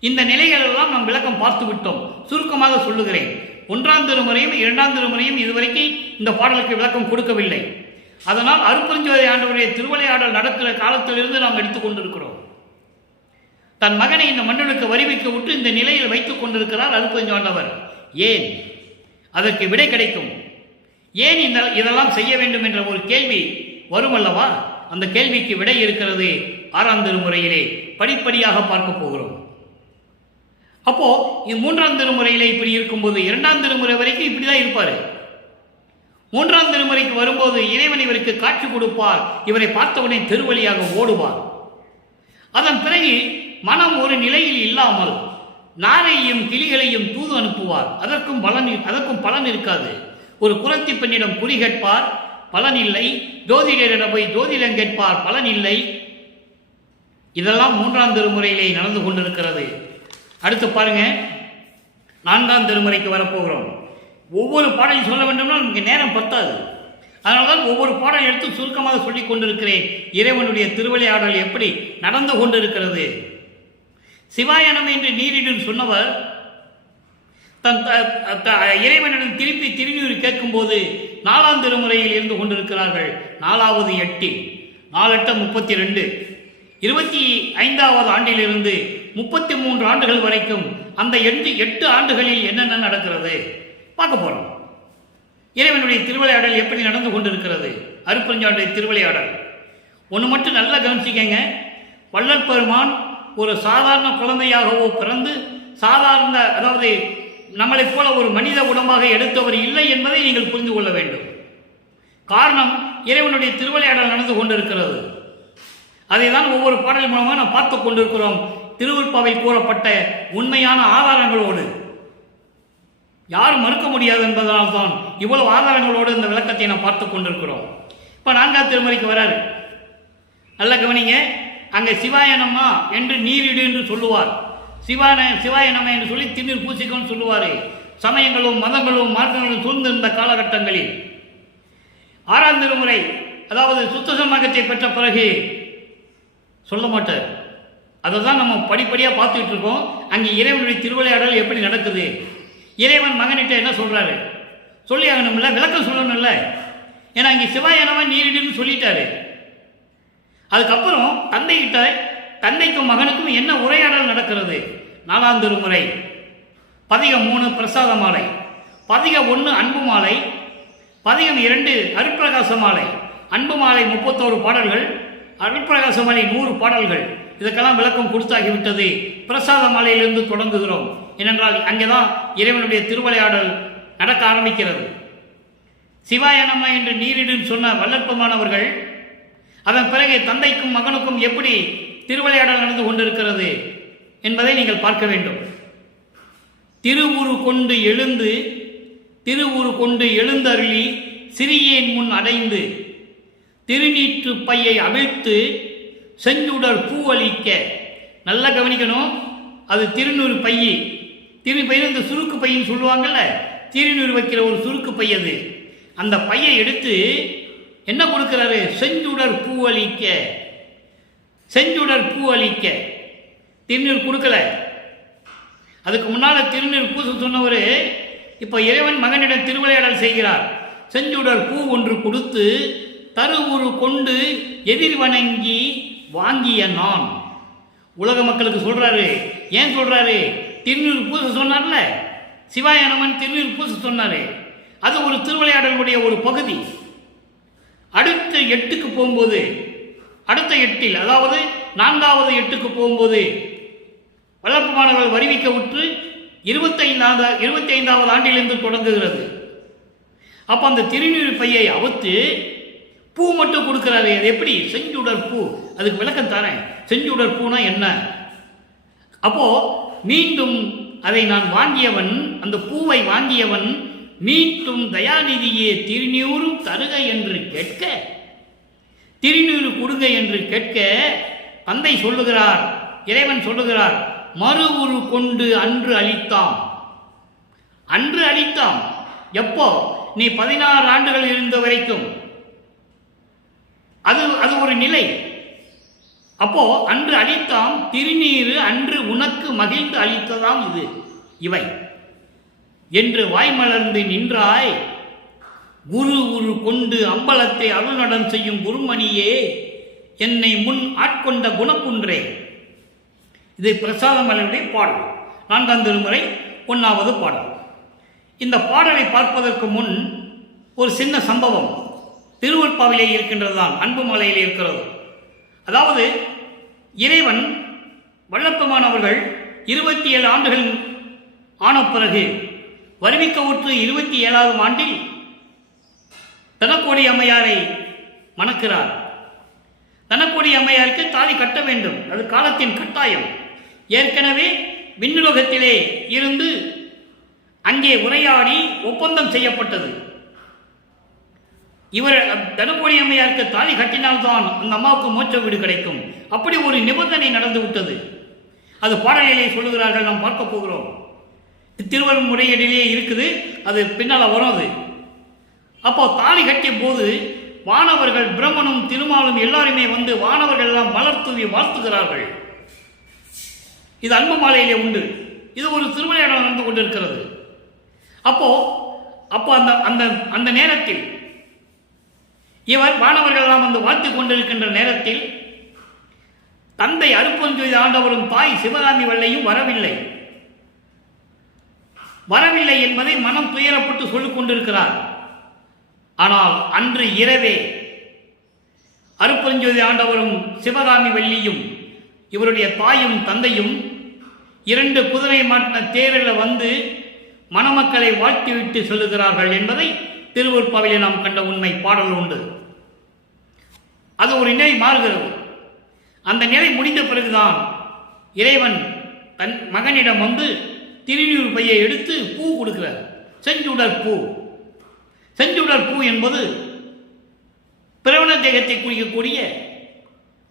இந்த நிலைகள் எல்லாம் நாம் விளக்கம் பார்த்து விட்டோம். சுருக்கமாக சொல்லுகிறேன். ஒன்றாம் திருமுறையும் இரண்டாம் திருமுறையும் இதுவரைக்கும் இந்த பாடலுக்கு விளக்கம் கொடுக்கவில்லை. அதனால் அருட்பெருஞ்சோதி ஆண்டவருடைய திருவிளையாடல் நடக்கிற காலத்திலிருந்து நாம் எடுத்துக் கொண்டிருக்கிறோம். தன் மகனை இந்த மன்னனுக்கு வரிவிக்க விட்டு இந்த நிலையில் வைத்துக் கொண்டிருக்கிறார் அருட்பெருஞ்சோதி ஆண்டவர். ஏன்? அதற்கு விடை கிடைக்கும். ஏன் இதெல்லாம் செய்ய வேண்டும் என்ற ஒரு கேள்வி வரும் அல்லவா? அந்த கேள்விக்கு விடை இருக்கிறது ஆறாம் திருமுறையிலே. படிப்படியாக பார்க்க போகிறோம். அப்போ மூன்றாம் திருமுறையிலே இப்படி இருக்கும்போது இரண்டாம் திருமுறை வரைக்கும் இப்படிதான் இருப்பாரு. மூன்றாம் திருமுறைக்கு வரும்போது இறைவன் இவருக்கு காட்சி கொடுப்பார். இவரை பார்த்தவுடனே தெருவழியாக ஓடுவார். அதன் பிறகு மனம் ஒரு நிலையில் இல்லாமல் நாரையும் கிளிகளையும் தூது அனுப்புவார். அதற்கும் பலன் இருக்காது. ஒரு குலத்தி பெண்ணிடம் குறி கேட்பார், பலன் இல்லை. ஜோதிடரிடம் போய் ஜோதிடம் கேட்பார், பலன் இல்லை. இதெல்லாம் மூன்றாம் திருமுறையிலே நடந்து கொண்டிருக்கிறது. அடுத்து பாருங்க, நான்காம் திருமுறைக்கு வரப்போகிறோம். ஒவ்வொரு பாடலையும் சொல்ல வேண்டும்னா நமக்கு நேரம் பத்தாது. அதனால்தான் ஒவ்வொரு பாடலை எடுத்து சுருக்கமாக சொல்லிக் கொண்டிருக்கிறேன். இறைவனுடைய திருவிளையாடல் எப்படி நடந்து கொண்டிருக்கிறது. சிவாயனம் என்று நீரிடும் சொன்னவர் தன் இறைவனிடம் திருப்பி திருநீர் கேட்கும்போது நாலாம் திருமுறையில் இருந்து கொண்டிருக்கிறார்கள். 4வது 8, 4 32, 25வது ஆண்டிலிருந்து 33 ஆண்டுகள் வரைக்கும் அந்த 8 ஆண்டுகளில் என்னென்ன நடக்கிறது பார்க்க போறோம். இறைவனுடைய திருவிளையாடல் எப்படி நடந்து கொண்டிருக்கிறது. அருட்பெருஞ்சோதியுடைய திருவிளையாடல் ஒன்று மட்டும் நல்லா கவனிச்சிக்கங்க. வள்ளல் பெருமான் ஒரு சாதாரண குழந்தையாகவோ பிறந்து சாதாரண, அதாவது நம்மளைப் போல ஒரு மனித உடம்பாக எடுத்தவர் இல்லை என்பதை நீங்கள் புரிந்து கொள்ள வேண்டும். காரணம், இறைவனுடைய திருவிளையாடல் நடந்து கொண்டிருக்கிறது. அதை தான் ஒவ்வொரு பாடல் மூலமாக நாம் பார்த்து கொண்டிருக்கிறோம். திருவருட்பாவில் கூறப்பட்ட உண்மையான ஆதாரங்களோடு, யாரும் மறுக்க முடியாது என்பதனால் தான் இவ்வளவு ஆதாரங்களோடு இந்த விளக்கத்தை நாம் பார்த்து கொண்டிருக்கிறோம். இப்போ 4ஆம் திருமுறைக்கு வராரு. நல்ல கவனிங்க. அங்கே சிவாயனம்மா என்று நீரிடு என்று சொல்லுவார். சிவாயனம்மா என்று சொல்லி திருநீர் பூசிக்கணும்னு சொல்லுவார். சமயங்களும் மதங்களும் மார்க்கங்களும் சூழ்ந்திருந்த காலகட்டங்களில் 6ஆம் திருமுறை, அதாவது சுத்த சன்மார்க்கத்தை பெற்ற பிறகு சொல்ல மாட்டார். அதை தான் நம்ம படிப்படியாக பார்த்துக்கிட்டு இருக்கோம். அங்கே இறைவனுடைய திருவிளையாடல் எப்படி நடக்குது, இறைவன் மகனிட்ட என்ன சொல்கிறாரு சொல்லி ஆகணும்ல, விளக்கம் சொல்லணும்ல. ஏன்னா இங்கே சிவாயனவன் நீரிடுன்னு சொல்லிட்டாரு. அதுக்கப்புறம் தந்தைகிட்ட, தந்தைக்கும் மகனுக்கும் என்ன உரையாடல் நடக்கிறது. 4ஆம் திருமுறை பதிகம் 3 பிரசாத மாலை, பதிகம் 1 அன்பு மாலை, பதிகம் 2 அருட்பிரகாச மாலை. அன்பு மாலை 31 பாடல்கள், அருட்பிரகாச மாலை 100 பாடல்கள். இதுக்கெல்லாம் விளக்கம் கொடுத்தாகிவிட்டது. பிரசாத மாலையிலிருந்து தொடங்குகிறோம். ஏனென்றால் அங்கேதான் இறைவனுடைய திருவிளையாடல் நடக்க ஆரம்பிக்கிறது. சிவாய நம என்று நீரிடுன்னு சொன்ன வல்லற்பமானவர்கள், அதன் பிறகு தந்தைக்கும் மகனுக்கும் எப்படி திருவிளையாடல் நடந்து கொண்டிருக்கிறது என்பதை நீங்கள் பார்க்க வேண்டும். திருவுரு கொண்டு எழுந்தருளி சிறியேன் முன் அடைந்து திருநீற்று பையை அவிழ்த்து செஞ்சுடர் பூவளிக்க. நல்லா கவனிக்கணும். அது திருநூறு பையி, திருப்பையில் இந்த சுருக்கு பையின்னு சொல்லுவாங்கல்ல, திருநூறு வைக்கிற ஒரு சுருக்கு பை. அது அந்த பையை எடுத்து என்ன கொடுக்கிறாரு, செஞ்சுடர் பூவளிக்க. செஞ்சுடர் பூவளிக்க திருநீர் கொடுக்கல. அதுக்கு முன்னால் திருநீர் பூச சொன்னவர் இப்போ இறைவன் மகனிடம் திருவிளையாடல் செய்கிறார். செஞ்சுடர் பூ ஒன்று கொடுத்து தருவுரு கொண்டு எதிர் வணங்கி வாங்கிய நான். உலக மக்களுக்கு சொல்றாரு. ஏன் சொல்றாரு, திருநீர் பூச சொன்னார்ல, சிவாயனமன் திருநீர் பூச சொன்னாரு. அது ஒரு திருவிளையாடலுடைய ஒரு பகுதி. அடுத்த 8க்கு போகும்போது, அடுத்த 8இல், அதாவது 4வது 8க்கு போகும்போது வளர்ப்புமானவர்கள் வருவிக்க உற்று 25வது ஆண்டிலிருந்து தொடங்குகிறது. அப்போ அந்த திருநீர் பையை அவுத்து பூ மட்டும் கொடுக்கிறாரு. அது எப்படி, செஞ்சுடர் பூ. அதுக்கு விளக்கம் தரேன். செஞ்சுடர் பூனா என்ன? அப்போ மீண்டும் அதை நான் வாங்கியவன், அந்த பூவை வாங்கியவன் மீட்டும் தயாநிதியே திருநீரும் தருக என்று கேட்க, திருநீரு கொடுங்க என்று கேட்க, தந்தை சொல்லுகிறார், இறைவன் சொல்லுகிறார், மறு உரு கொண்டு அன்று அளித்தாம். அன்று அளித்தாம். எப்போ? நீ 16 ஆண்டுகள் இருந்த வரைக்கும். அது ஒரு நிலை. அப்போ அன்று அளித்தாம் திருநீரு அன்று உனக்கு மகிழ்ந்து அளித்ததாம் இது இவை என்று வாய்மலர்ந்து நின்றாய். குரு உரு கொண்டு அம்பலத்தை அருள்நடம் செய்யும் குருமணியே, என்னை முன் ஆட்கொண்ட குணக்குன்றே. இது பிரசாத மலருடைய பாடல், 4ஆம் திருமுறை 1வது பாடல். இந்த பாடலை பார்ப்பதற்கு முன் ஒரு சின்ன சம்பவம் திருவற்பாவிலே இருக்கின்றதுதான், அன்பு மலையிலே இருக்கிறது. அதாவது இறைவன் வல்லப்பமானவர்கள் 27 ஆண்டுகள் ஆன பிறகு வருவிக்க உற்று 27வது ஆண்டில் தனக்கோடி அம்மையாரை மணக்கிறார். தனக்கோடி அம்மையாருக்கு தாலி கட்ட வேண்டும், அது காலத்தின் கட்டாயம். ஏற்கனவே விண்ணுலகத்திலே இருந்து அங்கே உரையாடி ஒப்பந்தம் செய்யப்பட்டது. இவர் தனக்கோடி அம்மையாருக்கு தாலி கட்டினால்தான் அந்த அம்மாவுக்கு மோட்ச வீடு கிடைக்கும். அப்படி ஒரு நிபந்தனை நடந்து விட்டது. அது பாடலிலே சொல்லுகிறார்கள், நாம் பார்க்க போகிறோம். திருவள்ளுவர் முறையீடிலே இருக்குது, அது பின்னால் வரும். அது அப்போ தாலி கட்டிய போது வானவர்கள், பிரம்மனும் திருமாலும் எல்லாருமே வந்து வானவர்கள் எல்லாம் மலர் தூவி வாழ்த்துகிறார்கள். இது அன்பு மாலையிலே உண்டு. இது ஒரு திருவிளையாடல் நடந்து கொண்டிருக்கிறது. அப்போ அந்த அந்த அந்த நேரத்தில் இவர் வானவர்கள் எல்லாம் வந்து வாழ்த்து கொண்டிருக்கின்ற நேரத்தில் தந்தை அருட்பெருஞ்சோதி ஆண்டவரும் தாய் சிவகாமி வள்ளியும் வரவில்லை என்பதை மனம் துயரப்பட்டு சொல்லிக் கொண்டிருக்கிறார். ஆனால் அன்று இரவே அருட்பெருஞ்சோதி ஆண்டவரும் சிவகாமி வள்ளியும் இவருடைய தாயும் தந்தையும் 2 குதிரை மாட்டின தேரில் வந்து மணமக்களை வாழ்த்திவிட்டு சொல்லுகிறார்கள் என்பதை திருவருட்பாவிலே நாம் கண்ட உண்மை பாடல் உண்டு. அது ஒரு நிலை மாறுகிறது. அந்த நிலை முடிந்த பிறகுதான் இறைவன் தன் மகனிடம் வந்து திருநீர் பையை எடுத்து பூ கொடுக்கிறார். செஞ்சுடர் பூ. செஞ்சுடர் பூ என்பது பிரவண தேகத்தை குறிக்கக்கூடிய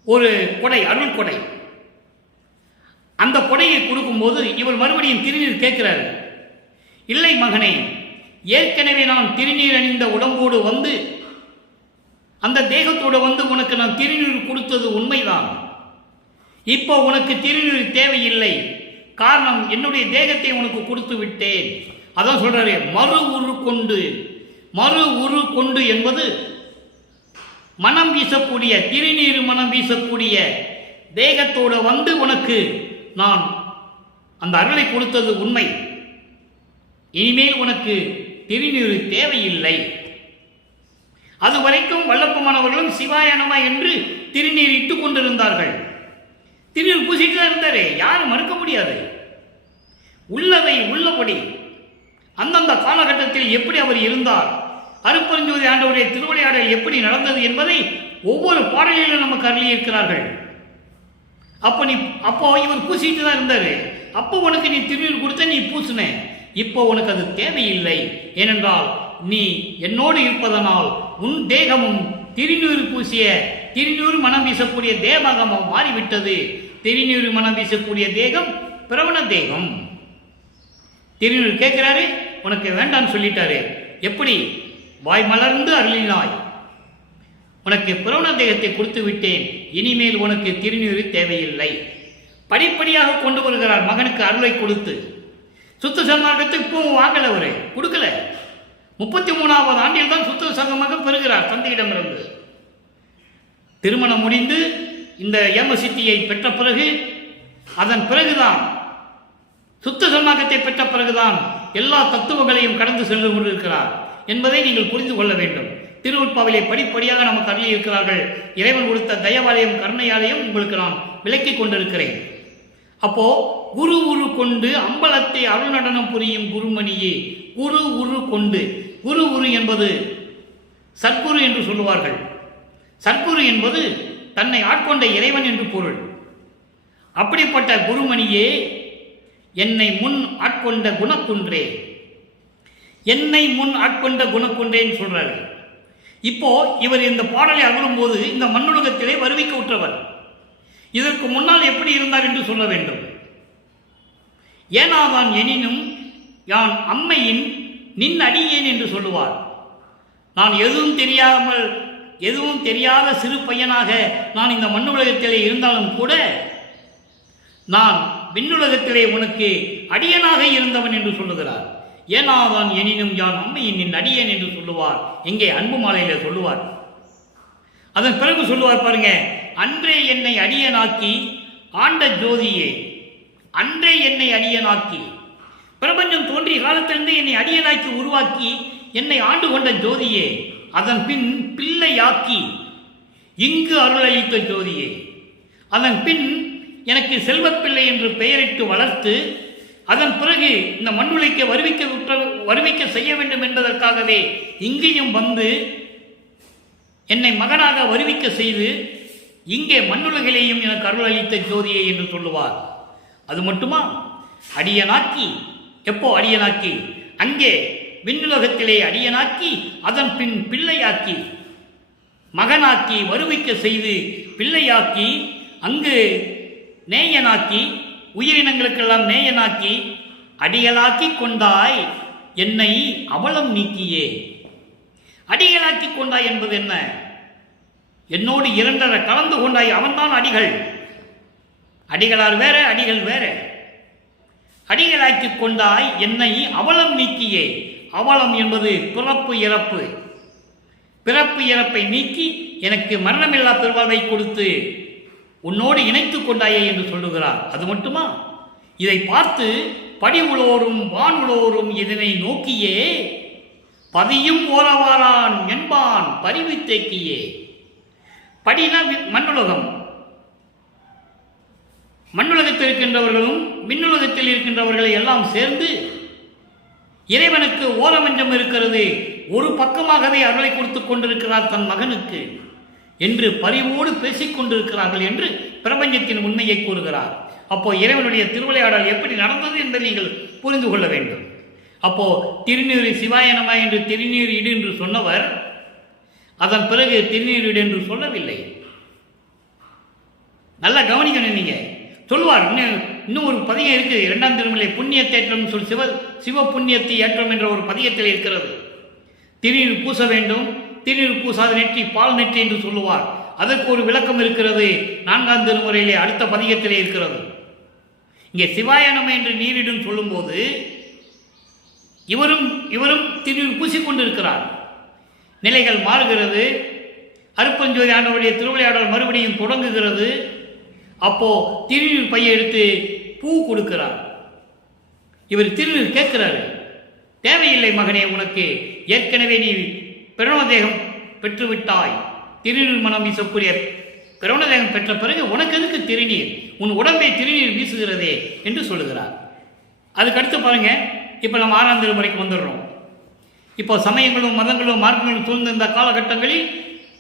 ஒரு கொடை, அருள் கொடை. அந்த கொடையை கொடுக்கும்போது இவர் மறுபடியும் திருநீர் கேட்கிறார். இல்லை மகனே, ஏற்கனவே நான் திருநீர் அணிந்த உடம்போடு வந்து அந்த தேகத்தோடு வந்து உனக்கு நான் திருநீர் கொடுத்தது உண்மைதான். இப்போ உனக்கு திருநீர் தேவையில்லை. காரணம், என்னுடைய தேகத்தை உனக்கு கொடுத்து விட்டேன். அதான் சொல்றாரு, மறு உரு கொண்டு. மறு உரு கொண்டு என்பது மனம் வீசக்கூடிய, திருநீர் மனம் வீசக்கூடிய தேகத்தோடு வந்து உனக்கு நான் அந்த அருளை கொடுத்தது உண்மை. இனிமேல் உனக்கு திருநீர் தேவையில்லை. அது வரைக்கும் வல்லப்பமானவர்களும் சிவாய நம என்று திருநீர் இட்டுக் கொண்டிருந்தார்கள். திருநீர் பூசிட்டு தான் இருந்தாரு, யாரும் மறுக்க முடியாது. உள்ளதை உள்ளபடி அந்தந்த காலகட்டத்தில் எப்படி அவர் இருந்தார், அருட்பெருஞ்சோதி ஆண்டவருடைய திருவிளையாடல் எப்படி நடந்தது என்பதை ஒவ்வொரு பாடலிலும் நமக்கு அருளி இருக்கிறார்கள். அப்போ இவர் பூசிட்டு தான் இருந்தாரு. அப்போ உனக்கு நீ திருநீர் கொடுத்த, நீ பூசின. இப்போ உனக்கு அது தேவையில்லை. ஏனென்றால் நீ என்னோடு இருப்பதனால் உன் தேகமும் திருநீர் பூசிய, திருநீர் மனம் வீசக்கூடிய தேவகமும் மாறிவிட்டது. திருநீர் மனம் வீசக்கூடிய தேகம் பிரவண தேகம். திருநீர் கேட்கிறாரு, உனக்கு வேண்டான்னு சொல்லிட்டாரு. எப்படி? வாய் மலர்ந்து அருளினாய், உனக்கு பிரவண தேகத்தை கொடுத்து விட்டேன், இனிமேல் உனக்கு திருநீர் தேவையில்லை. படிப்படியாக கொண்டு வருகிறார் மகனுக்கு அருளை கொடுத்து. சுத்த சன்மார்க்கத்தை இப்பவும் வாங்கல, அவரு கொடுக்கல. 33வது ஆண்டில் தான் சுத்த சங்கமாக பெறுகிறார் தந்தையிடமிருந்து. திருமணம் முடிந்து இந்த ஏமசித்தியை பெற்ற பிறகு, அதன் பிறகுதான் சுத்த சன்மார்க்கத்தை பெற்ற பிறகுதான் எல்லா தத்துவங்களையும் கடந்து சென்று கொண்டிருக்கிறார் என்பதை நீங்கள் புரிந்து கொள்ள வேண்டும். திருவுட்பாவிலே படிப்படியாக நமக்கு அருளி இருக்கிறார்கள். இறைவன் கொடுத்த தயவாலயம் கருணையாலயம் உங்களுக்கு நான் விளக்கிக் கொண்டிருக்கிறேன். அப்போ குரு உரு கொண்டு அம்பலத்தை அருள் நடனம் புரியும் குருமணியே. குரு உரு கொண்டு, குரு உரு என்பது சத்குரு என்று சொல்லுவார்கள். சத்குரு என்பது தன்னை ஆட்கொண்ட இறைவன் என்று பொருள். அப்படிப்பட்ட குருமணியே, என்னை முன் ஆட்கொண்ட குணக்குன்றே, என்னை முன் ஆட்கொண்ட குணக்குன்றேன்னு சொல்றாரு. இப்போ இவர் இந்த பாடலை அருளும் போது இந்த மண்ணுலகத்திலே வருவிக்க உற்றவர். இதற்கு முன்னால் எப்படி இருந்தார் என்று சொல்ல வேண்டும். ஏனாதான் எனினும் யான் அம்மையின் நின் அடியேன் என்று சொல்லுவார். நான் எதுவும் தெரியாத சிறு பையனாக நான் இந்த மண்ணுலகத்திலே இருந்தாலும் கூட, நான் விண்ணுலகத்திலே உனக்கு அடியனாக இருந்தவன் என்று சொல்லுகிறார். ஏனாதான் எனினும் யான் அம்மையின் நின் அடியேன் என்று சொல்லுவார். எங்கே? அன்பு மாலையில சொல்லுவார். அதன் பிறகு சொல்லுவார் பாருங்க, அன்றே என்னை அடியனாக்கி ஆண்ட ஜோதியே. அன்றே என்னை அடியனாக்கி, பிரபஞ்சம் தோன்றிய காலத்திலிருந்து என்னை அடியனாக்கி உருவாக்கி என்னை ஆண்டு கொண்ட ஜோதியே. அதன் பின் பிள்ளையாக்கி இங்கு அருளளித்த ஜோதியே. அதன் பின் எனக்கு செல்வப்பிள்ளை என்று பெயரிட்டு வளர்த்து, அதன் பிறகு இந்த மண்ணுலைக்கு வருவிக்க செய்ய வேண்டும் என்பதற்காகவே இங்கேயும் வந்து என்னை மகனாக வருவிக்க செய்து இங்கே மண்ணுலகிலேயும் எனக்கு அருள் அளித்த ஜோதியை என்று சொல்லுவார். அது மட்டுமா? அடியனாக்கி, எப்போ அடியனாக்கி? அங்கே விண்ணுலகத்திலே அடியனாக்கி, அதன் பின் பிள்ளையாக்கி, மகனாக்கி வருவிக்க செய்து பிள்ளையாக்கி, அங்கு நேயனாக்கி, உயிரினங்களுக்கெல்லாம் நேயனாக்கி அடிகளாக்கி கொண்டாய் என்னை அவலம் நீக்கியே. அடிகளாக்கி கொண்டாய் என்பது என்ன? என்னோடு இரண்டரை கலந்து கொண்டாய், அவன்தான் அடிகள். அடிகளார் வேற, அடிகள் வேற. அடிகளாக்கி கொண்டாய் என்னை அவலம் நீக்கியே. அவலம் என்பது பிறப்பு இறப்பு. பிறப்பு இறப்பை நீக்கி எனக்கு மரணமில்லா பெருவாழ்வை கொடுத்து உன்னோடு இணைத்து கொண்டாயே என்று சொல்லுகிறார். அது மட்டுமா? இதை பார்த்து படி உளோரும் வான் உளோரும் இதனை நோக்கியே பதியும் ஓரவாரான் என்பான் பரிவு தேக்கியே. படினா மண்ணுலகம். மண்ணுலகத்தில் இருக்கின்றவர்களும் விண்ணுலகத்தில் இருக்கின்றவர்களை எல்லாம் சேர்ந்து இறைவனுக்கு ஓரமஞ்சம் இருக்கிறது, ஒரு பக்கமாகவே அருளை கொடுத்துக் கொண்டிருக்கிறார் தன் மகனுக்கு என்று பரிவோடு பேசிக் கொண்டிருக்கிறார்கள் என்று பிரபஞ்சத்தின் உண்மையை கூறுகிறார். அப்போ இறைவனுடைய திருவிளையாடல் எப்படி நடந்தது என்பதை நீங்கள் புரிந்து கொள்ள வேண்டும். அப்போ திருநீர் சிவாயனமா என்று திருநீர் இடு என்று சொன்னவர் அதன் பிறகு திருநீர் இடு என்று சொல்லவில்லை. நல்லா கவனிக்கணும். நீங்க சொல்லுவார், இன்னும் ஒரு பதிகம் இருக்கு, 2ஆம் திருமலை புண்ணிய தேற்றம் சொல் சிவ புண்ணியத்தை ஏற்றம் என்ற ஒரு பதிகத்தில் இருக்கிறது. திருநீர் பூச வேண்டும், திருநீர் பூசாத நெற்றி பால் நெற்றி என்று சொல்லுவார். அதற்கு ஒரு விளக்கம் இருக்கிறது. 4ஆம் திருமுறையிலே அடுத்த பதிகத்திலே இருக்கிறது. இங்கே சிவாய நம என்று நீரிடும் சொல்லும்போது இவரும் திருநீர் பூசிக்கொண்டிருக்கிறார். நிலைகள் மாறுகிறது. அருட்பெருஞ்சோதி ஆண்டவருடைய திருவிளையாடல் மறுபடியும் தொடங்குகிறது. அப்போ திருநீர் பையை எடுத்து பூ கொடுக்கிறார். இவர் திருநீர் கேட்கிறாரு. தேவையில்லை மகனே, உனக்கு ஏற்கனவே நீ பிரணவதேகம் பெற்றுவிட்டாய். திருநீர் மனம் வீசக்கூடிய பிரணவதேகம் பெற்ற பிறகு உனக்கு எதுக்கு திருநீர்? உன் உடம்பை திருநீர் வீசுகிறதே என்று சொல்லுகிறார். அதுக்கடுத்து பாருங்க, இப்போ நம்ம 6ஆம் திருமுறைக்கு வந்துடுறோம். இப்போ சமயங்களும் மதங்களும் மார்க்கங்களும் சூழ்ந்த இந்த காலகட்டங்களில்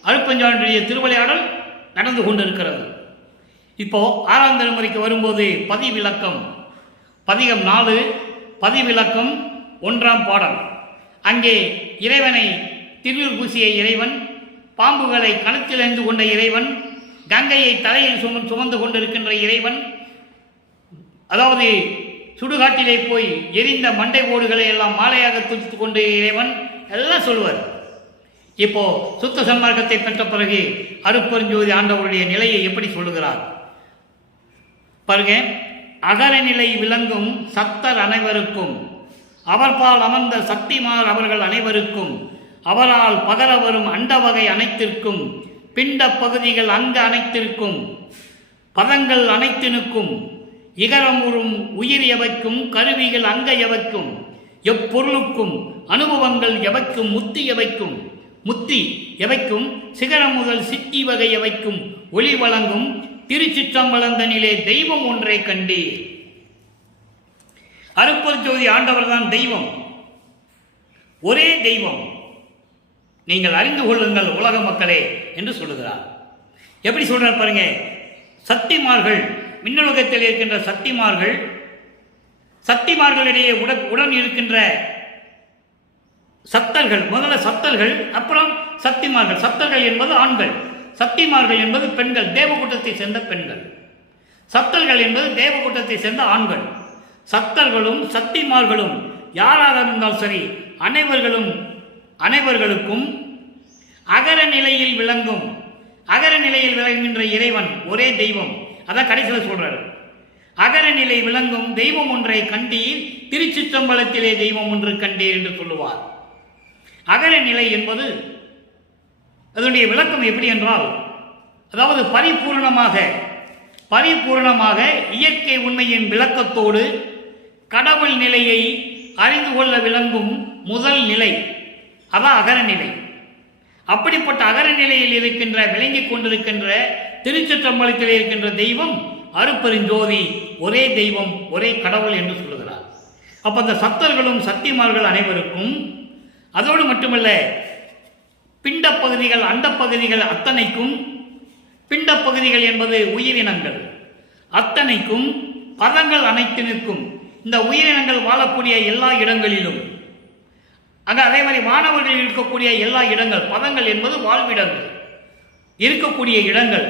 அருட்பெருஞ்சோதியுடைய திருவிளையாடல் நடந்து கொண்டிருக்கிறது. இப்போ 6ஆம் திருமுறைக்கு வரும்போது பதிவிலக்கம் பதிகம் 4 பதிவிலக்கம் 1ஆம் பாடல். அங்கே இறைவனை திருநீர் பூசிய இறைவன், பாம்புகளை கணத்தில் அணிந்து கொண்ட இறைவன், கங்கையை தலையில் சுமந்து கொண்டிருக்கின்ற இறைவன், அதாவது சுடுகாட்டிலே போய் எரிந்த மண்டை ஓடுகளை எல்லாம் மாலையாக தூத்து கொண்டு இறைவன் எல்லாம் சொல்வார். இப்போ சுத்த சன்மார்க்கத்தை பெற்ற பிறகு அருட்பெருஞ்சோதி ஆண்டவருடைய நிலையை எப்படி சொல்லுகிறார் பாருங்க. அகரநிலை விளங்கும் சத்தர் அனைவருக்கும், அவர்பால் அமர்ந்த சக்திமார் அவர்கள் அனைவருக்கும், அவரால் பகர வரும் அண்ட வகை அனைத்திற்கும், பிண்ட பகுதிகள் அங்க அனைத்திற்கும், பதங்கள் அனைத்தினுக்கும், இகரமுறும் உயிர் எவைக்கும், கருவிகள் அங்க எவைக்கும், எப்பொருளுக்கும், அனுபவங்கள் எவைக்கும், முத்தி எவைக்கும், முத்தி எவைக்கும், சிகரம் முதல் சித்தி வகை எவைக்கும் ஒளி வழங்கும் திருச்சிற்றம்பலந்தனிலே தெய்வம் ஒன்றை கண்டீர். அருட்பெருஞ்சோதி ஆண்டவர் தான் தெய்வம், ஒரே தெய்வம், நீங்கள் அறிந்து கொள்ளுங்கள் உலக மக்களே என்று சொல்லுகிறார். எப்படி சொல்றார் பாருங்க. சக்திமார்கள், மின்னுலகத்தில் இருக்கின்ற சக்திமார்கள், சக்திமார்களிடையே உடன் இருக்கின்ற சத்தர்கள், முதல்ல சத்தர்கள், அப்புறம் சக்திமார்கள். சத்தர்கள் என்பது ஆண்கள், சக்திமார்கள் என்பது பெண்கள், தேவகூட்டத்தை சேர்ந்த பெண்கள். சத்தர்கள் என்பது தேவகூட்டத்தை சேர்ந்த ஆண்கள். சத்தர்களும் சக்திமார்களும் யாராக இருந்தாலும் சரி, அனைவர்களுக்கும் அகர நிலையில் விளங்கும், அகர நிலையில் விளங்குகின்ற இறைவன் ஒரே தெய்வம். அதான் கடைசியில் சொல்றாரு. அகர நிலை விளங்கும் தெய்வம் ஒன்றை கண்டீர், திருச்சிற்றம்பலத்திலே தெய்வம் ஒன்று கண்டீர் என்று சொல்லுவார். அகர நிலை என்பது அதனுடைய விளக்கம் எப்படி என்றால், அதாவது பரிபூர்ணமாக இயற்கை உண்மையின் விளக்கத்தோடு கடவுள் நிலையை அறிந்து கொள்ள விளங்கும் முதல் நிலை, அதான் அகரநிலை. அப்படிப்பட்ட அகரநிலையில் இருக்கின்ற, விளங்கிக் கொண்டிருக்கின்ற திருச்சிற்றம்பலத்தில் இருக்கின்ற தெய்வம் அருட்பெருஞ்சோதி, ஒரே தெய்வம், ஒரே கடவுள் என்று சொல்லுகிறார். அப்ப அந்த சத்தர்களும் சக்திமார்கள் அனைவருக்கும், அதோடு மட்டுமல்ல பிண்ட பகுதிகள் அண்ட பகுதிகள் அத்தனைக்கும், பிண்ட பகுதிகள் என்பது உயிரினங்கள் அத்தனைக்கும், பதங்கள் அனைத்தினுக்கும், இந்த உயிரினங்கள் வாழக்கூடிய எல்லா இடங்களிலும், அங்கே அதே மாதிரி மாணவர்கள் இருக்கக்கூடிய எல்லா இடங்கள், பதங்கள் என்பது வாழ்விடங்கள் இருக்கக்கூடிய இடங்கள்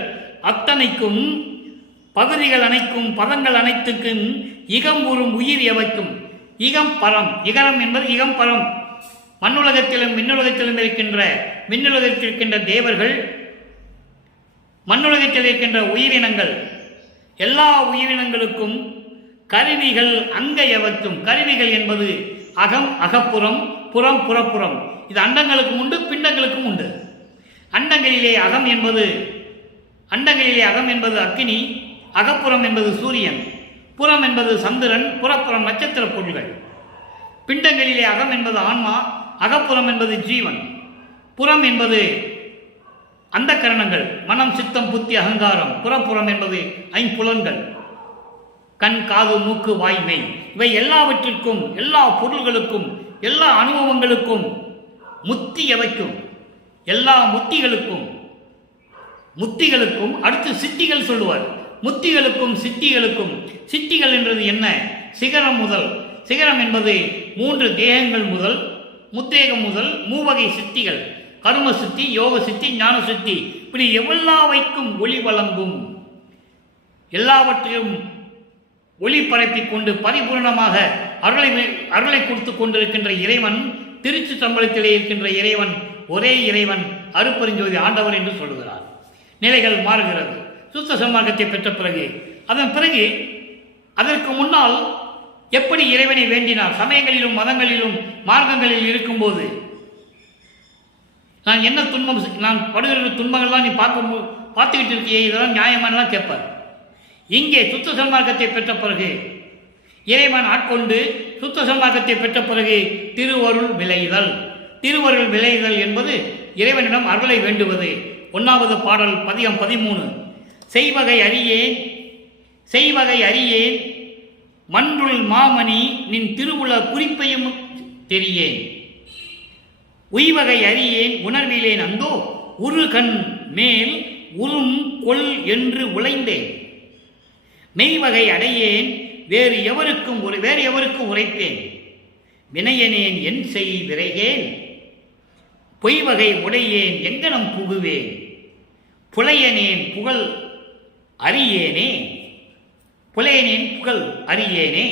அத்தனைக்கும், பகுதிகள் அனைக்கும், பதங்கள் அனைத்துக்கும் இகம்பூறும் உயிர் எவைக்கும், இகம் பரம், இகரம் என்பது இகம் பரம், மண்ணுலகத்திலும் மின்னுலகத்திலும் இருக்கின்ற, மின்னுலகத்தில் இருக்கின்ற தேவர்கள், மண்ணுலகத்தில் இருக்கின்ற உயிரினங்கள், எல்லா உயிரினங்களுக்கும் கருவிகள் அங்க எவைக்கும், கருவிகள் என்பது அகம் அகப்புறம், புறம் புறப்புறம். இது அண்டங்களுக்கும் உண்டு, பிண்டங்களுக்கும் உண்டு. அண்டங்களிலே அகம் என்பது அக்கினி, அகப்புறம் என்பது சூரியன், புறம் என்பது சந்திரன், புறப்புறம் நட்சத்திர பொருள்கள். பிண்டங்களிலே அகம் என்பது ஆன்மா, அகப்புறம் என்பது ஜீவன், புறம் என்பது அந்த கரணங்கள், மனம் சித்தம் புத்தி அகங்காரம், புறப்புறம் என்பது ஐம்புலன்கள், கண் காது மூக்கு வாய்மை. இவை எல்லாவற்றிற்கும், எல்லா பொருள்களுக்கும், எல்லா அனுபவங்களுக்கும் முத்தி எவைக்கும், எல்லா முத்திகளுக்கும் அடுத்து சித்திகள் சொல்லுவார். முத்திகளுக்கும் சித்திகளுக்கும், சித்திகள் என்றது என்ன? சிகரம் முதல், சிகரம் என்பது 3 தேகங்கள் முதல், முத்தேகம் முதல் மூவகை சித்திகள், கர்ம சித்தி, யோக சித்தி, ஞான சித்தி. இப்படி எல்லாவைக்கும் ஒளி வழங்கும், எல்லாவற்றையும் ஒளி பரப்பிக் கொண்டு பரிபூர்ணமாக அருளை கொடுத்து கொண்டிருக்கின்ற இறைவன், திருச்சிற்றம்பலத்திலே இருக்கின்ற இறைவன் ஒரே இறைவன் அருட்பெருஞ்சோதி ஆண்டவர் என்று சொல்லுகிறார். நிலைகள் மாறுகிறது. சுத்த சன்மார்க்கத்தை பெற்ற பிறகு, அதன் பிறகு அதற்கு முன்னால் எப்படி இறைவனை வேண்டினார்? சமயங்களிலும் மதங்களிலும் மார்க்கங்களில் இருக்கும்போது நான் என்ன துன்பம், நான் படுகிற துன்பங்கள்லாம் நீ பார்த்துக்கிட்டு இருக்கியே, இதெல்லாம் நியாயமானலாம் கேட்பார். இங்கே சுத்த சன்மார்க்கத்தை பெற்ற பிறகு, இறைவன் ஆட்கொண்டு சுத்த சன்மார்க்கத்தை பெற்ற பிறகு திருவருள் விளைதல். திருவருள் விளைதல் என்பது இறைவனிடம் அருளை வேண்டுவது. 1வது பாடல் பதிகம் 13. செய்வகை அறியேன் செய்வகை அறியேன் மன்றுள் மாமணி நின் திருவுள குறிப்பையும் தெரியேன். உய்வகை அறியேன் உணர்விலேன் அந்தோ உரு கண் மேல் உறும் கொள் என்று உழைந்தேன். மெய்வகை அடையேன் வேறு எவருக்கும் உரைப்பேன். வினையனேன் என் செய் விரைகேன் பொய்வகை உடையேன் எங்கனம் புகுவேன். புலையனேன் புகழ் அறியேனே புலையனேன் புகழ் அறியேனே.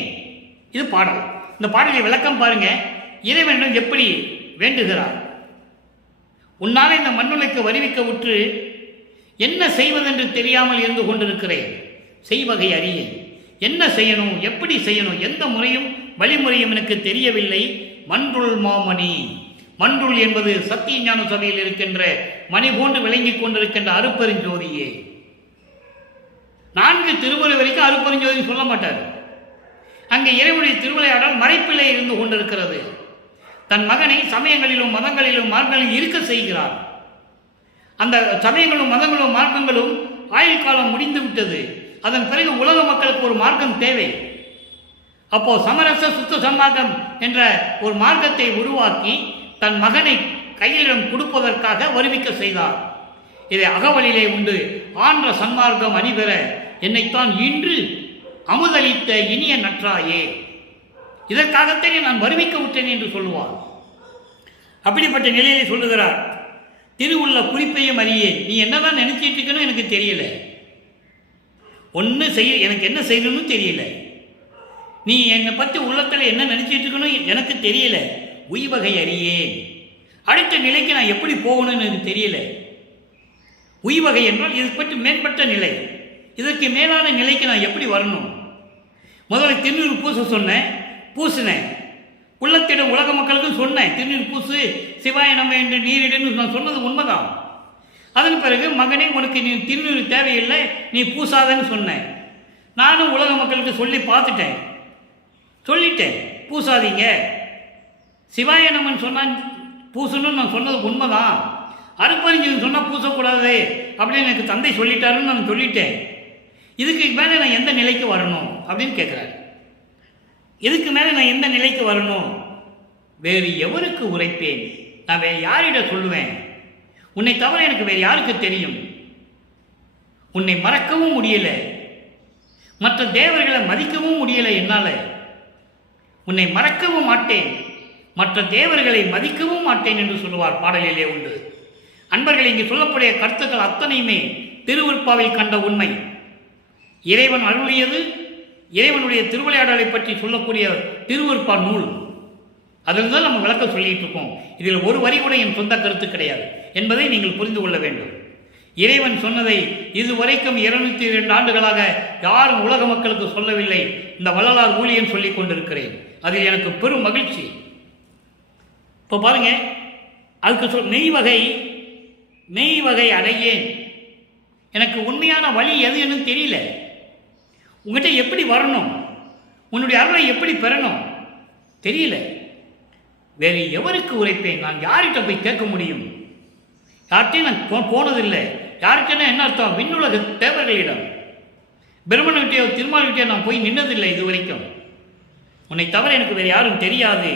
இது பாடல். இந்த பாடலை விளக்கம் பாருங்க. இறைவனிடம் எப்படி வேண்டுகிறார்? உன்னால இந்த மண்ணுலைக்கு வருவிக்க உற்று என்ன செய்வதென்று தெரியாமல் இருந்து கொண்டிருக்கிறேன். செய்வகை அறியேன். என்ன செய்யணும், எப்படி செய்யணும், எந்த முறையும் வழிமுறையும் எனக்கு தெரியவில்லை. மன்றுள் மாமணி. மன்றுள் என்பது சத்திய ஞான சபையில் இருக்கின்ற மணி போன்று விளங்கிக் கொண்டிருக்கின்ற அருட்பெருஞ்சோதியே. 4 திருமுறை வரைக்கும் அருட்பெருஞ்சோதி சொல்ல மாட்டார். அங்கே இறைவனுடைய திருவிளையாடல் மறைப்பிலே இருந்து கொண்டிருக்கிறது. தன் மகனை சமயங்களிலும் மதங்களிலும் மார்க்கங்களிலும் இருக்க செய்கிறார். அந்த சமயங்களும் மதங்களும் மார்க்கங்களும் ஆயுள் காலம் முடிந்து விட்டது. அதன் பிறகு உலக மக்களுக்கு ஒரு மார்க்கம் தேவை. அப்போ சமரச சுத்த சன்மார்க்கம் என்ற ஒரு மார்க்கத்தை உருவாக்கி தன் மகனை கையிலிடம் கொடுப்பதற்காக வருவிக்க செய்தார். இதை அகவலிலே உண்டு. ஆன்ற சன்மார்க்கம் அணிபெற என்னைத்தான் இன்று அமுதளித்த இனிய நற்றாயே. இதற்காகத்தானே நான் வருவிக்க விட்டேன் என்று சொல்லுவார். அப்படிப்பட்ட நிலையை சொல்லுகிறார். திருவுள்ள குறிப்பையும் அறியேன். நீ என்னதான் நினைச்சிட்டு இருக்கணும் எனக்கு தெரியல. ஒன்று செய்ய எனக்கு என்ன செய்யணும்னு தெரியல. நீ என்னை பற்றி உள்ளத்தில் என்ன நினைச்சிட்டு இருக்கணும் எனக்கு தெரியல. உய்வகை அறியேன். அடுத்த நிலைக்கு நான் எப்படி போகணும்னு எனக்கு தெரியல. உய்வகை என்றால் இது பற்றி மேம்பட்ட நிலை. இதற்கு மேலான நிலைக்கு நான் எப்படி வரணும்? முதல்ல திருநீர் பூச சொன்னேன், பூசினேன். உள்ளத்திடம் உலக மக்களுக்கும் சொன்னேன், திருநீர் பூசு, சிவாய நம்ம என்று நீரிடுன்னு நான் சொன்னது உண்மைதான். அதன் பிறகு மகனே உனக்கு நீ திருநீர் தேவையில்லை, நீ பூசாதன்னு சொன்னேன். நானும் உலக மக்களுக்கு சொல்லி பார்த்துட்டேன், சொல்லிட்டேன் பூசாதீங்க. சிவாய நம்மன் சொன்னான் பூசணும்னு நான் சொன்னது உண்மைதான். அருட்பெருஞ்சோதி சொன்னால் பூசக்கூடாது அப்படின்னு எனக்கு தந்தை சொல்லிட்டாருன்னு நான் சொல்லிட்டேன். இதுக்கு மேலே நான் எந்த நிலைக்கு வரணும் அப்படின்னு கேட்குறாரு. இதுக்கு மேலே நான் எந்த நிலைக்கு வரணும்? வேறு எவருக்கு உரைப்பேன்? நான் வேறு யாரிடம் சொல்லுவேன்? உன்னை தவிர எனக்கு வேறு யாருக்கு தெரியும்? உன்னை மறக்கவும் முடியல, மற்ற தேவர்களை மதிக்கவும் முடியல என்னால். உன்னை மறக்கவும் மாட்டேன், மற்ற தேவர்களை மதிக்கவும் மாட்டேன் என்று சொல்லுவார். பாடலிலே உண்டு. அன்பர்கள், இங்கு சொல்லக்கூடிய கருத்துக்கள் அத்தனையுமே திருவருட்பாவில் கண்ட உண்மை. இறைவன் அருளியது, இறைவனுடைய திருவிளையாடலை பற்றி சொல்லக்கூடிய திருவருட்பா நூல். அதில் தான் நம்ம விளக்கம் சொல்லிட்டு இருக்கோம். இதில் ஒரு வரி கூட என் சொந்த கருத்து கிடையாது என்பதை நீங்கள் புரிந்து கொள்ள வேண்டும். இறைவன் சொன்னதை இதுவரைக்கும் 202 ஆண்டுகளாக யாரும் உலக மக்களுக்கு சொல்லவில்லை. இந்த வள்ளலார் ஊழியன் சொல்லிக் கொண்டிருக்கிறேன். அதில் எனக்கு பெரும் மகிழ்ச்சி. இப்போ பாருங்க, அதுக்கு மெய்வகை அடையேன். எனக்கு உண்மையான வழி எதுன்னு தெரியல. உங்கள்கிட்ட எப்படி வரணும், உன்னுடைய அருளை எப்படி பெறணும் தெரியல. வேறு எவருக்கு உரைப்பேன்? நான் யார்கிட்ட போய் கேட்க முடியும்? யார்கிட்டையும் நான் போனதில்லை. யார்கிட்டனா என்ன அர்த்தம்? விண்ணுலக தேவர்களிடம், பிரம்மன்கிட்டயோ திருமால்கிட்டயோ நான் போய் நின்னதில்லை இது வரைக்கும். உன்னை தவிர எனக்கு வேறு யாரும் தெரியாது.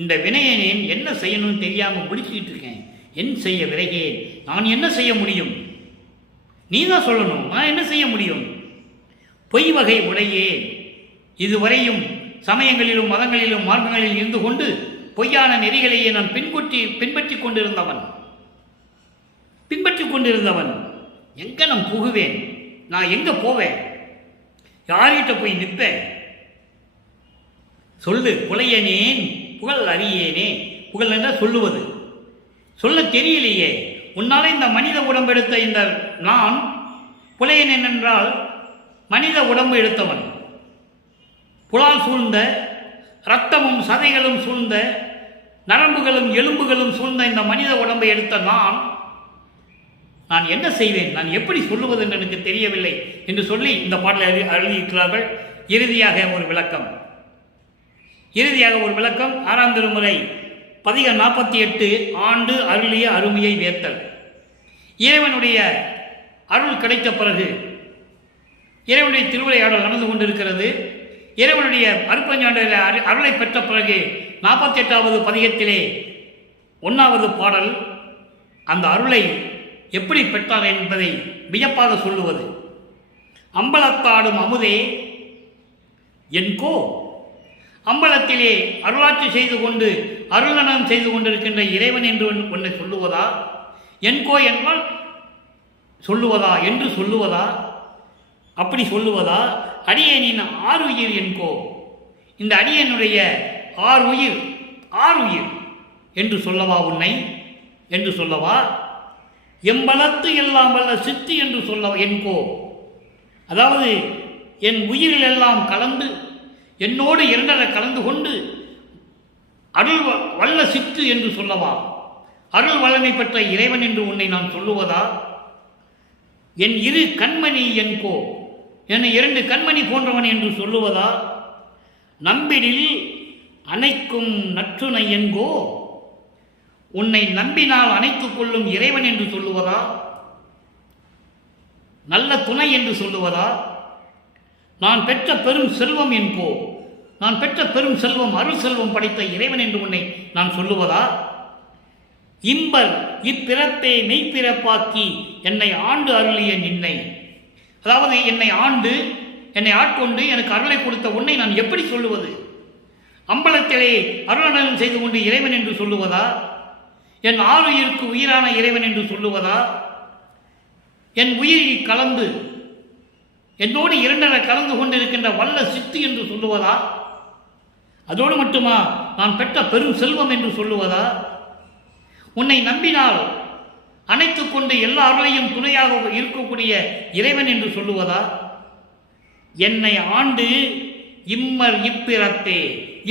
இந்த வினையனேன் என்ன செய்யணும்னு தெரியாமல் முடிச்சுக்கிட்டு இருக்கேன். என் செய்ய விரைகேன். நான் என்ன செய்ய முடியும்? நீ தான் சொல்லணும். நான் என்ன செய்ய முடியும்? பொய் வகை உடையே. இதுவரையும் சமயங்களிலும் மதங்களிலும் மார்க்கங்களில் இருந்து கொண்டு பொய்யான நெறிகளையே நான் பின்பற்றி கொண்டிருந்தவன். எங்க நான் புகுவேன்? நான் எங்க போவேன்? யார்கிட்ட போய் நிற்பேன்? சொல்லு. புலையனேன் புகழ் அறியேனே. புகழ் என்றால் சொல்லுவது. சொல்ல தெரியலையே. உன்னாலே இந்த மனித உடம்பு எடுத்த இந்த நான் புலையன் என்னென்றால் மனித உடம்பு எடுத்தவன், புலால் சூழ்ந்த இரத்தமும் சதைகளும் சூழ்ந்த நரம்புகளும் எலும்புகளும் சூழ்ந்த இந்த மனித உடம்பை எடுத்த நான் என்ன செய்வேன், நான் எப்படி சொல்லுவது என்று எனக்கு தெரியவில்லை என்று சொல்லி இந்த பாடலை எழுதியிருக்கிறார்கள். இறுதியாக ஒரு விளக்கம் 6ஆம் திருமுறை பதிகம் 48 ஆண்டு அருளிய அருமையை வேத்தல். இறைவனுடைய அருள் கிடைத்த பிறகு இறைவனுடைய திருவிளையாடல் நடந்து கொண்டிருக்கிறது. இறைவனுடைய அருப்பஞ்சாண்டில் அருளை பெற்ற பிறகு 48வது பதிகத்திலே 1வது பாடல் அந்த அருளை எப்படி பெற்றார் என்பதை வியப்பாக சொல்லுவது. அம்பலத்தாடும் அமுதே என்கோ, அம்பலத்திலே அருளாட்சி செய்து கொண்டு அருளனம் செய்து கொண்டிருக்கின்ற இறைவன் என்று ஒன்றை சொல்லுவதா, என்கோ என்றால் சொல்லுவதா என்று சொல்லுவதா, அப்படி சொல்லுவதா, அடியேனின் 6 உயிர் என்கோ, இந்த அடியனுடைய 6 உயிர் என்று சொல்லவா உன்னை என்று சொல்லவா, எம்பலத்து எல்லாம் வல்ல சித்தி என்று சொல்ல என்கோ, அதாவது என் உயிரில் எல்லாம் கலந்து என்னோடு இரண்டரை கலந்து கொண்டு அருள் வல்ல சித்து என்று சொல்லவா, அருள் வல்லமை பெற்ற இறைவன் என்று உன்னை நான் சொல்லுவதா, என் இரு கண்மணி என்கோ, என்னை 2 கண்மணி போன்றவன் என்று சொல்லுவதா, நம்பிடில் அணைக்கும் நற்றுணை என்கோ, உன்னை நம்பினால் அணைத்துக் கொள்ளும் இறைவன் என்று சொல்லுவதா, நல்ல துணை என்று சொல்லுவதா, நான் பெற்ற பெரும் செல்வம் என்கோ, நான் பெற்ற பெரும் செல்வம் அருள் செல்வம் படைத்த இறைவன் என்று உன்னை நான் சொல்லுவதா, இம்பர் இப்பிறப்பே மெய்ப்பிறப்பாக்கி என்னை ஆண்டு அருளிய நின்னை, அதாவது என்னை ஆண்டு என்னை ஆட்கொண்டு எனக்கு அருளை கொடுத்த உன்னை நான் எப்படி சொல்லுவது, அம்பலத்திலே அருளனம் செய்து கொண்டு இறைவன் என்று சொல்லுவதா, என் 6 உயிருக்கு உயிரான இறைவன் என்று சொல்லுவதா, என் உயிரில் கலந்து என்னோடு 2 கலந்து கொண்டிருக்கின்ற வல்ல சித்து என்று சொல்லுவதா, அதோடு மட்டுமா நான் பெற்ற பெரும் செல்வம் என்று சொல்லுவதா, உன்னை நம்பினால் அணைத்துக் கொண்டு எல்லா அருளையும் துணையாக இருக்கக்கூடிய இறைவன் என்று சொல்லுவதா, என்னை ஆண்டு இம்மர் இப்பிறப்பே,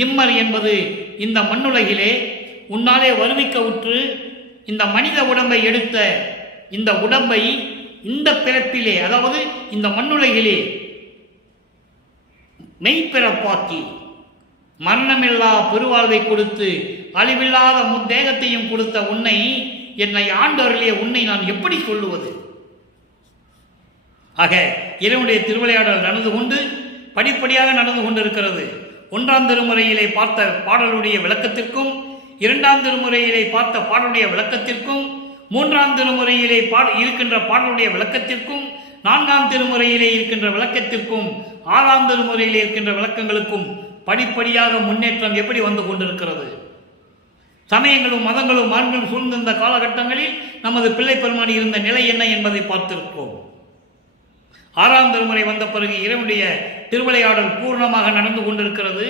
இம்மர் என்பது இந்த மண்ணுலகிலே உன்னாலே வருவிக்க உற்று இந்த மனித உடம்பை எடுத்த இந்த உடம்பை இந்த பிறப்பிலே, அதாவது இந்த மண்ணுலகிலே மெய்ப்பிறப்பாக்கி மரணமில்லா பெருவாழ்வை கொடுத்து அழிவில்லாத முத்தேகத்தையும் கொடுத்த உன்னை, என்னை ஆண்டவர்களே உன்னை நான் எப்படி சொல்லுவது. ஆக இறைவனுடைய திருவிளையாடல் நடந்து கொண்டு படிப்படியாக நடந்து கொண்டிருக்கிறது. 1ஆம் திருமுறையிலே பார்த்த பாடலுடைய விளக்கத்திற்கும் 2ஆம் திருமுறையிலே பார்த்த பாடலுடைய விளக்கத்திற்கும் 3ஆம் திருமுறையிலே இருக்கின்ற பாடலுடைய விளக்கத்திற்கும் 4ஆம் திருமுறையிலே இருக்கின்ற விளக்கத்திற்கும் 6ஆம் திருமுறையிலே இருக்கின்ற விளக்கங்களுக்கும் படிப்படியாக முன்னேற்றம் எப்படி வந்து கொண்டிருக்கிறது. சமயங்களும் மதங்களும் மார்ங்களும் சூழ்ந்திருந்த காலகட்டங்களில் நமது பிள்ளை பெருமானி இருந்த நிலை என்ன என்பதை பார்த்திருக்கிறோம். 6ஆம் திருமுறை வந்த பிறகு இறைவனுடைய திருவிளையாடல் பூர்ணமாக நடந்து கொண்டிருக்கிறது.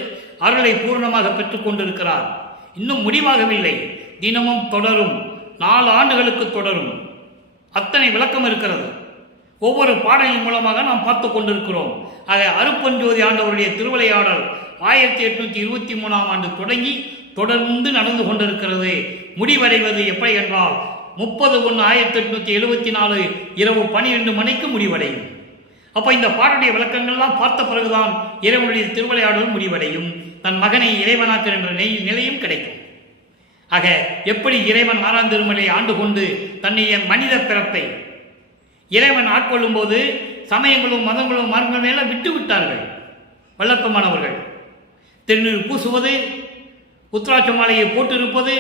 அருளை பூர்ணமாக பெற்றுக் கொண்டிருக்கிறார். இன்னும் முடிவாகவில்லை, தினமும் தொடரும், 4 ஆண்டுகளுக்கு தொடரும். அத்தனை விளக்கம் இருக்கிறது. ஒவ்வொரு பாடலின் மூலமாக நாம் பார்த்து கொண்டிருக்கிறோம். ஆக அருப்பஞ்சோதி ஆண்டவருடைய திருவிளையாடல் 1823ஆம் ஆண்டு தொடங்கி தொடர்ந்து நடந்து கொண்டிருக்கிறது. முடிவடைவது எப்படி என்றால் 30/1/1874 இரவு 12 மணிக்கு முடிவடையும். அப்போ இந்த பாடலுடைய விளக்கங்கள்லாம் பார்த்த பிறகுதான் இறைவனுடைய திருவிளையாடலும் முடிவடையும், தன் மகனை இறைவனாக்குற என்ற நிலையும் கிடைக்கும். ஆக எப்படி இறைவன் 6ஆம் திருமுறையை ஆண்டு கொண்டு தன்னுடைய மனித பிறப்பை இறைவன் ஆட்கொள்ளும் போது சமயங்களும் மதங்களும் மார்க்கங்களும் எல்லாம் விட்டு விட்டார்கள். வல்லப்பமானவர்கள் திருநீர் பூசுவது, உத்ராட்ச மாலையை போட்டிருப்பது,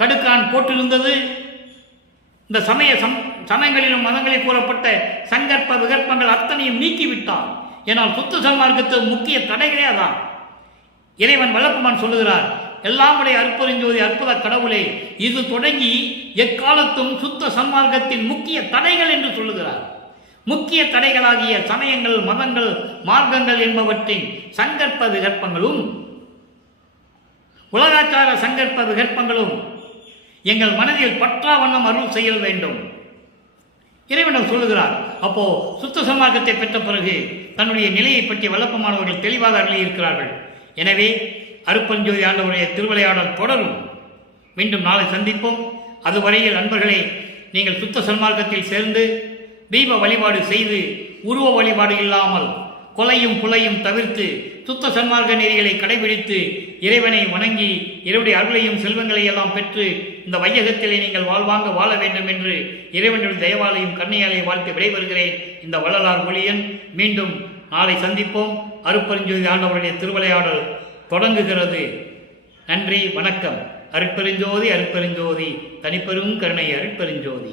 கடுக்கான் போட்டிருந்தது, இந்த சமயங்களிலும் மதங்களில் கூறப்பட்ட சங்கற்ப விகற்பங்கள் அத்தனையும் நீக்கிவிட்டான். ஏனால் சுத்த சன்மார்க்கத்து முக்கிய தடைகளே அதான். இறைவன் வல்லப்பமான் சொல்லுகிறார், எல்லாமுடைய அற்புதஞ்சோதி அற்புத கடவுளே, இது தொடங்கி எக்காலத்தும் சுத்த சன்மார்க்கத்தின் முக்கிய தடைகள் என்று சொல்லுகிறார். முக்கிய தடைகளாகிய சமயங்கள் மதங்கள் மார்க்கங்கள் என்பவற்றின் சங்கற்ப விகற்பங்களும் உலகாச்சார சங்கற்ப விகற்பங்களும் எங்கள் மனதில் பற்றா வண்ணம் அருள் செய்ய வேண்டும். இறைவன் சொல்லுகிறார். அப்போ சுத்த சன்மார்க்கத்தை பெற்ற பிறகு தன்னுடைய நிலையை பற்றி விளப்பமானவர்கள் தெளிவாக அருளி இருக்கிறார்கள். எனவே அருட்பெருஞ்சோதி ஆண்டவருடைய திருவிளையாடல் தொடரும். மீண்டும் நாளை சந்திப்போம். அதுவரையில் நண்பர்களே, நீங்கள் சுத்த சன்மார்க்கத்தில் சேர்ந்து தெய்வ வழிபாடு செய்து உருவ வழிபாடு இல்லாமல் கொலையும் புலையும் தவிர்த்து சுத்த சன்மார்க்க நெறிகளை கடைபிடித்து இறைவனை வணங்கி இறைவனுடைய அருளையும் செல்வங்களை எல்லாம் பெற்று இந்த வையகத்திலே நீங்கள் வாழ்வாங்க வாழ வேண்டும் என்று இறைவனுடைய தயவாலையும் கருணையாலையும் வாழ்த்து விடைபெறுகிறேன். இந்த வள்ளலார் ஒளியன். மீண்டும் நாளை சந்திப்போம். அருட்பெருஞ்சோதி ஆண்டவருடைய திருவிளையாடல் தொடங்குகிறது. நன்றி, வணக்கம். அருட்பெருஞ்சோதி அருட்பெருஞ்சோதி தனிப்பெரும் கருணை அருட்பெருஞ்சோதி.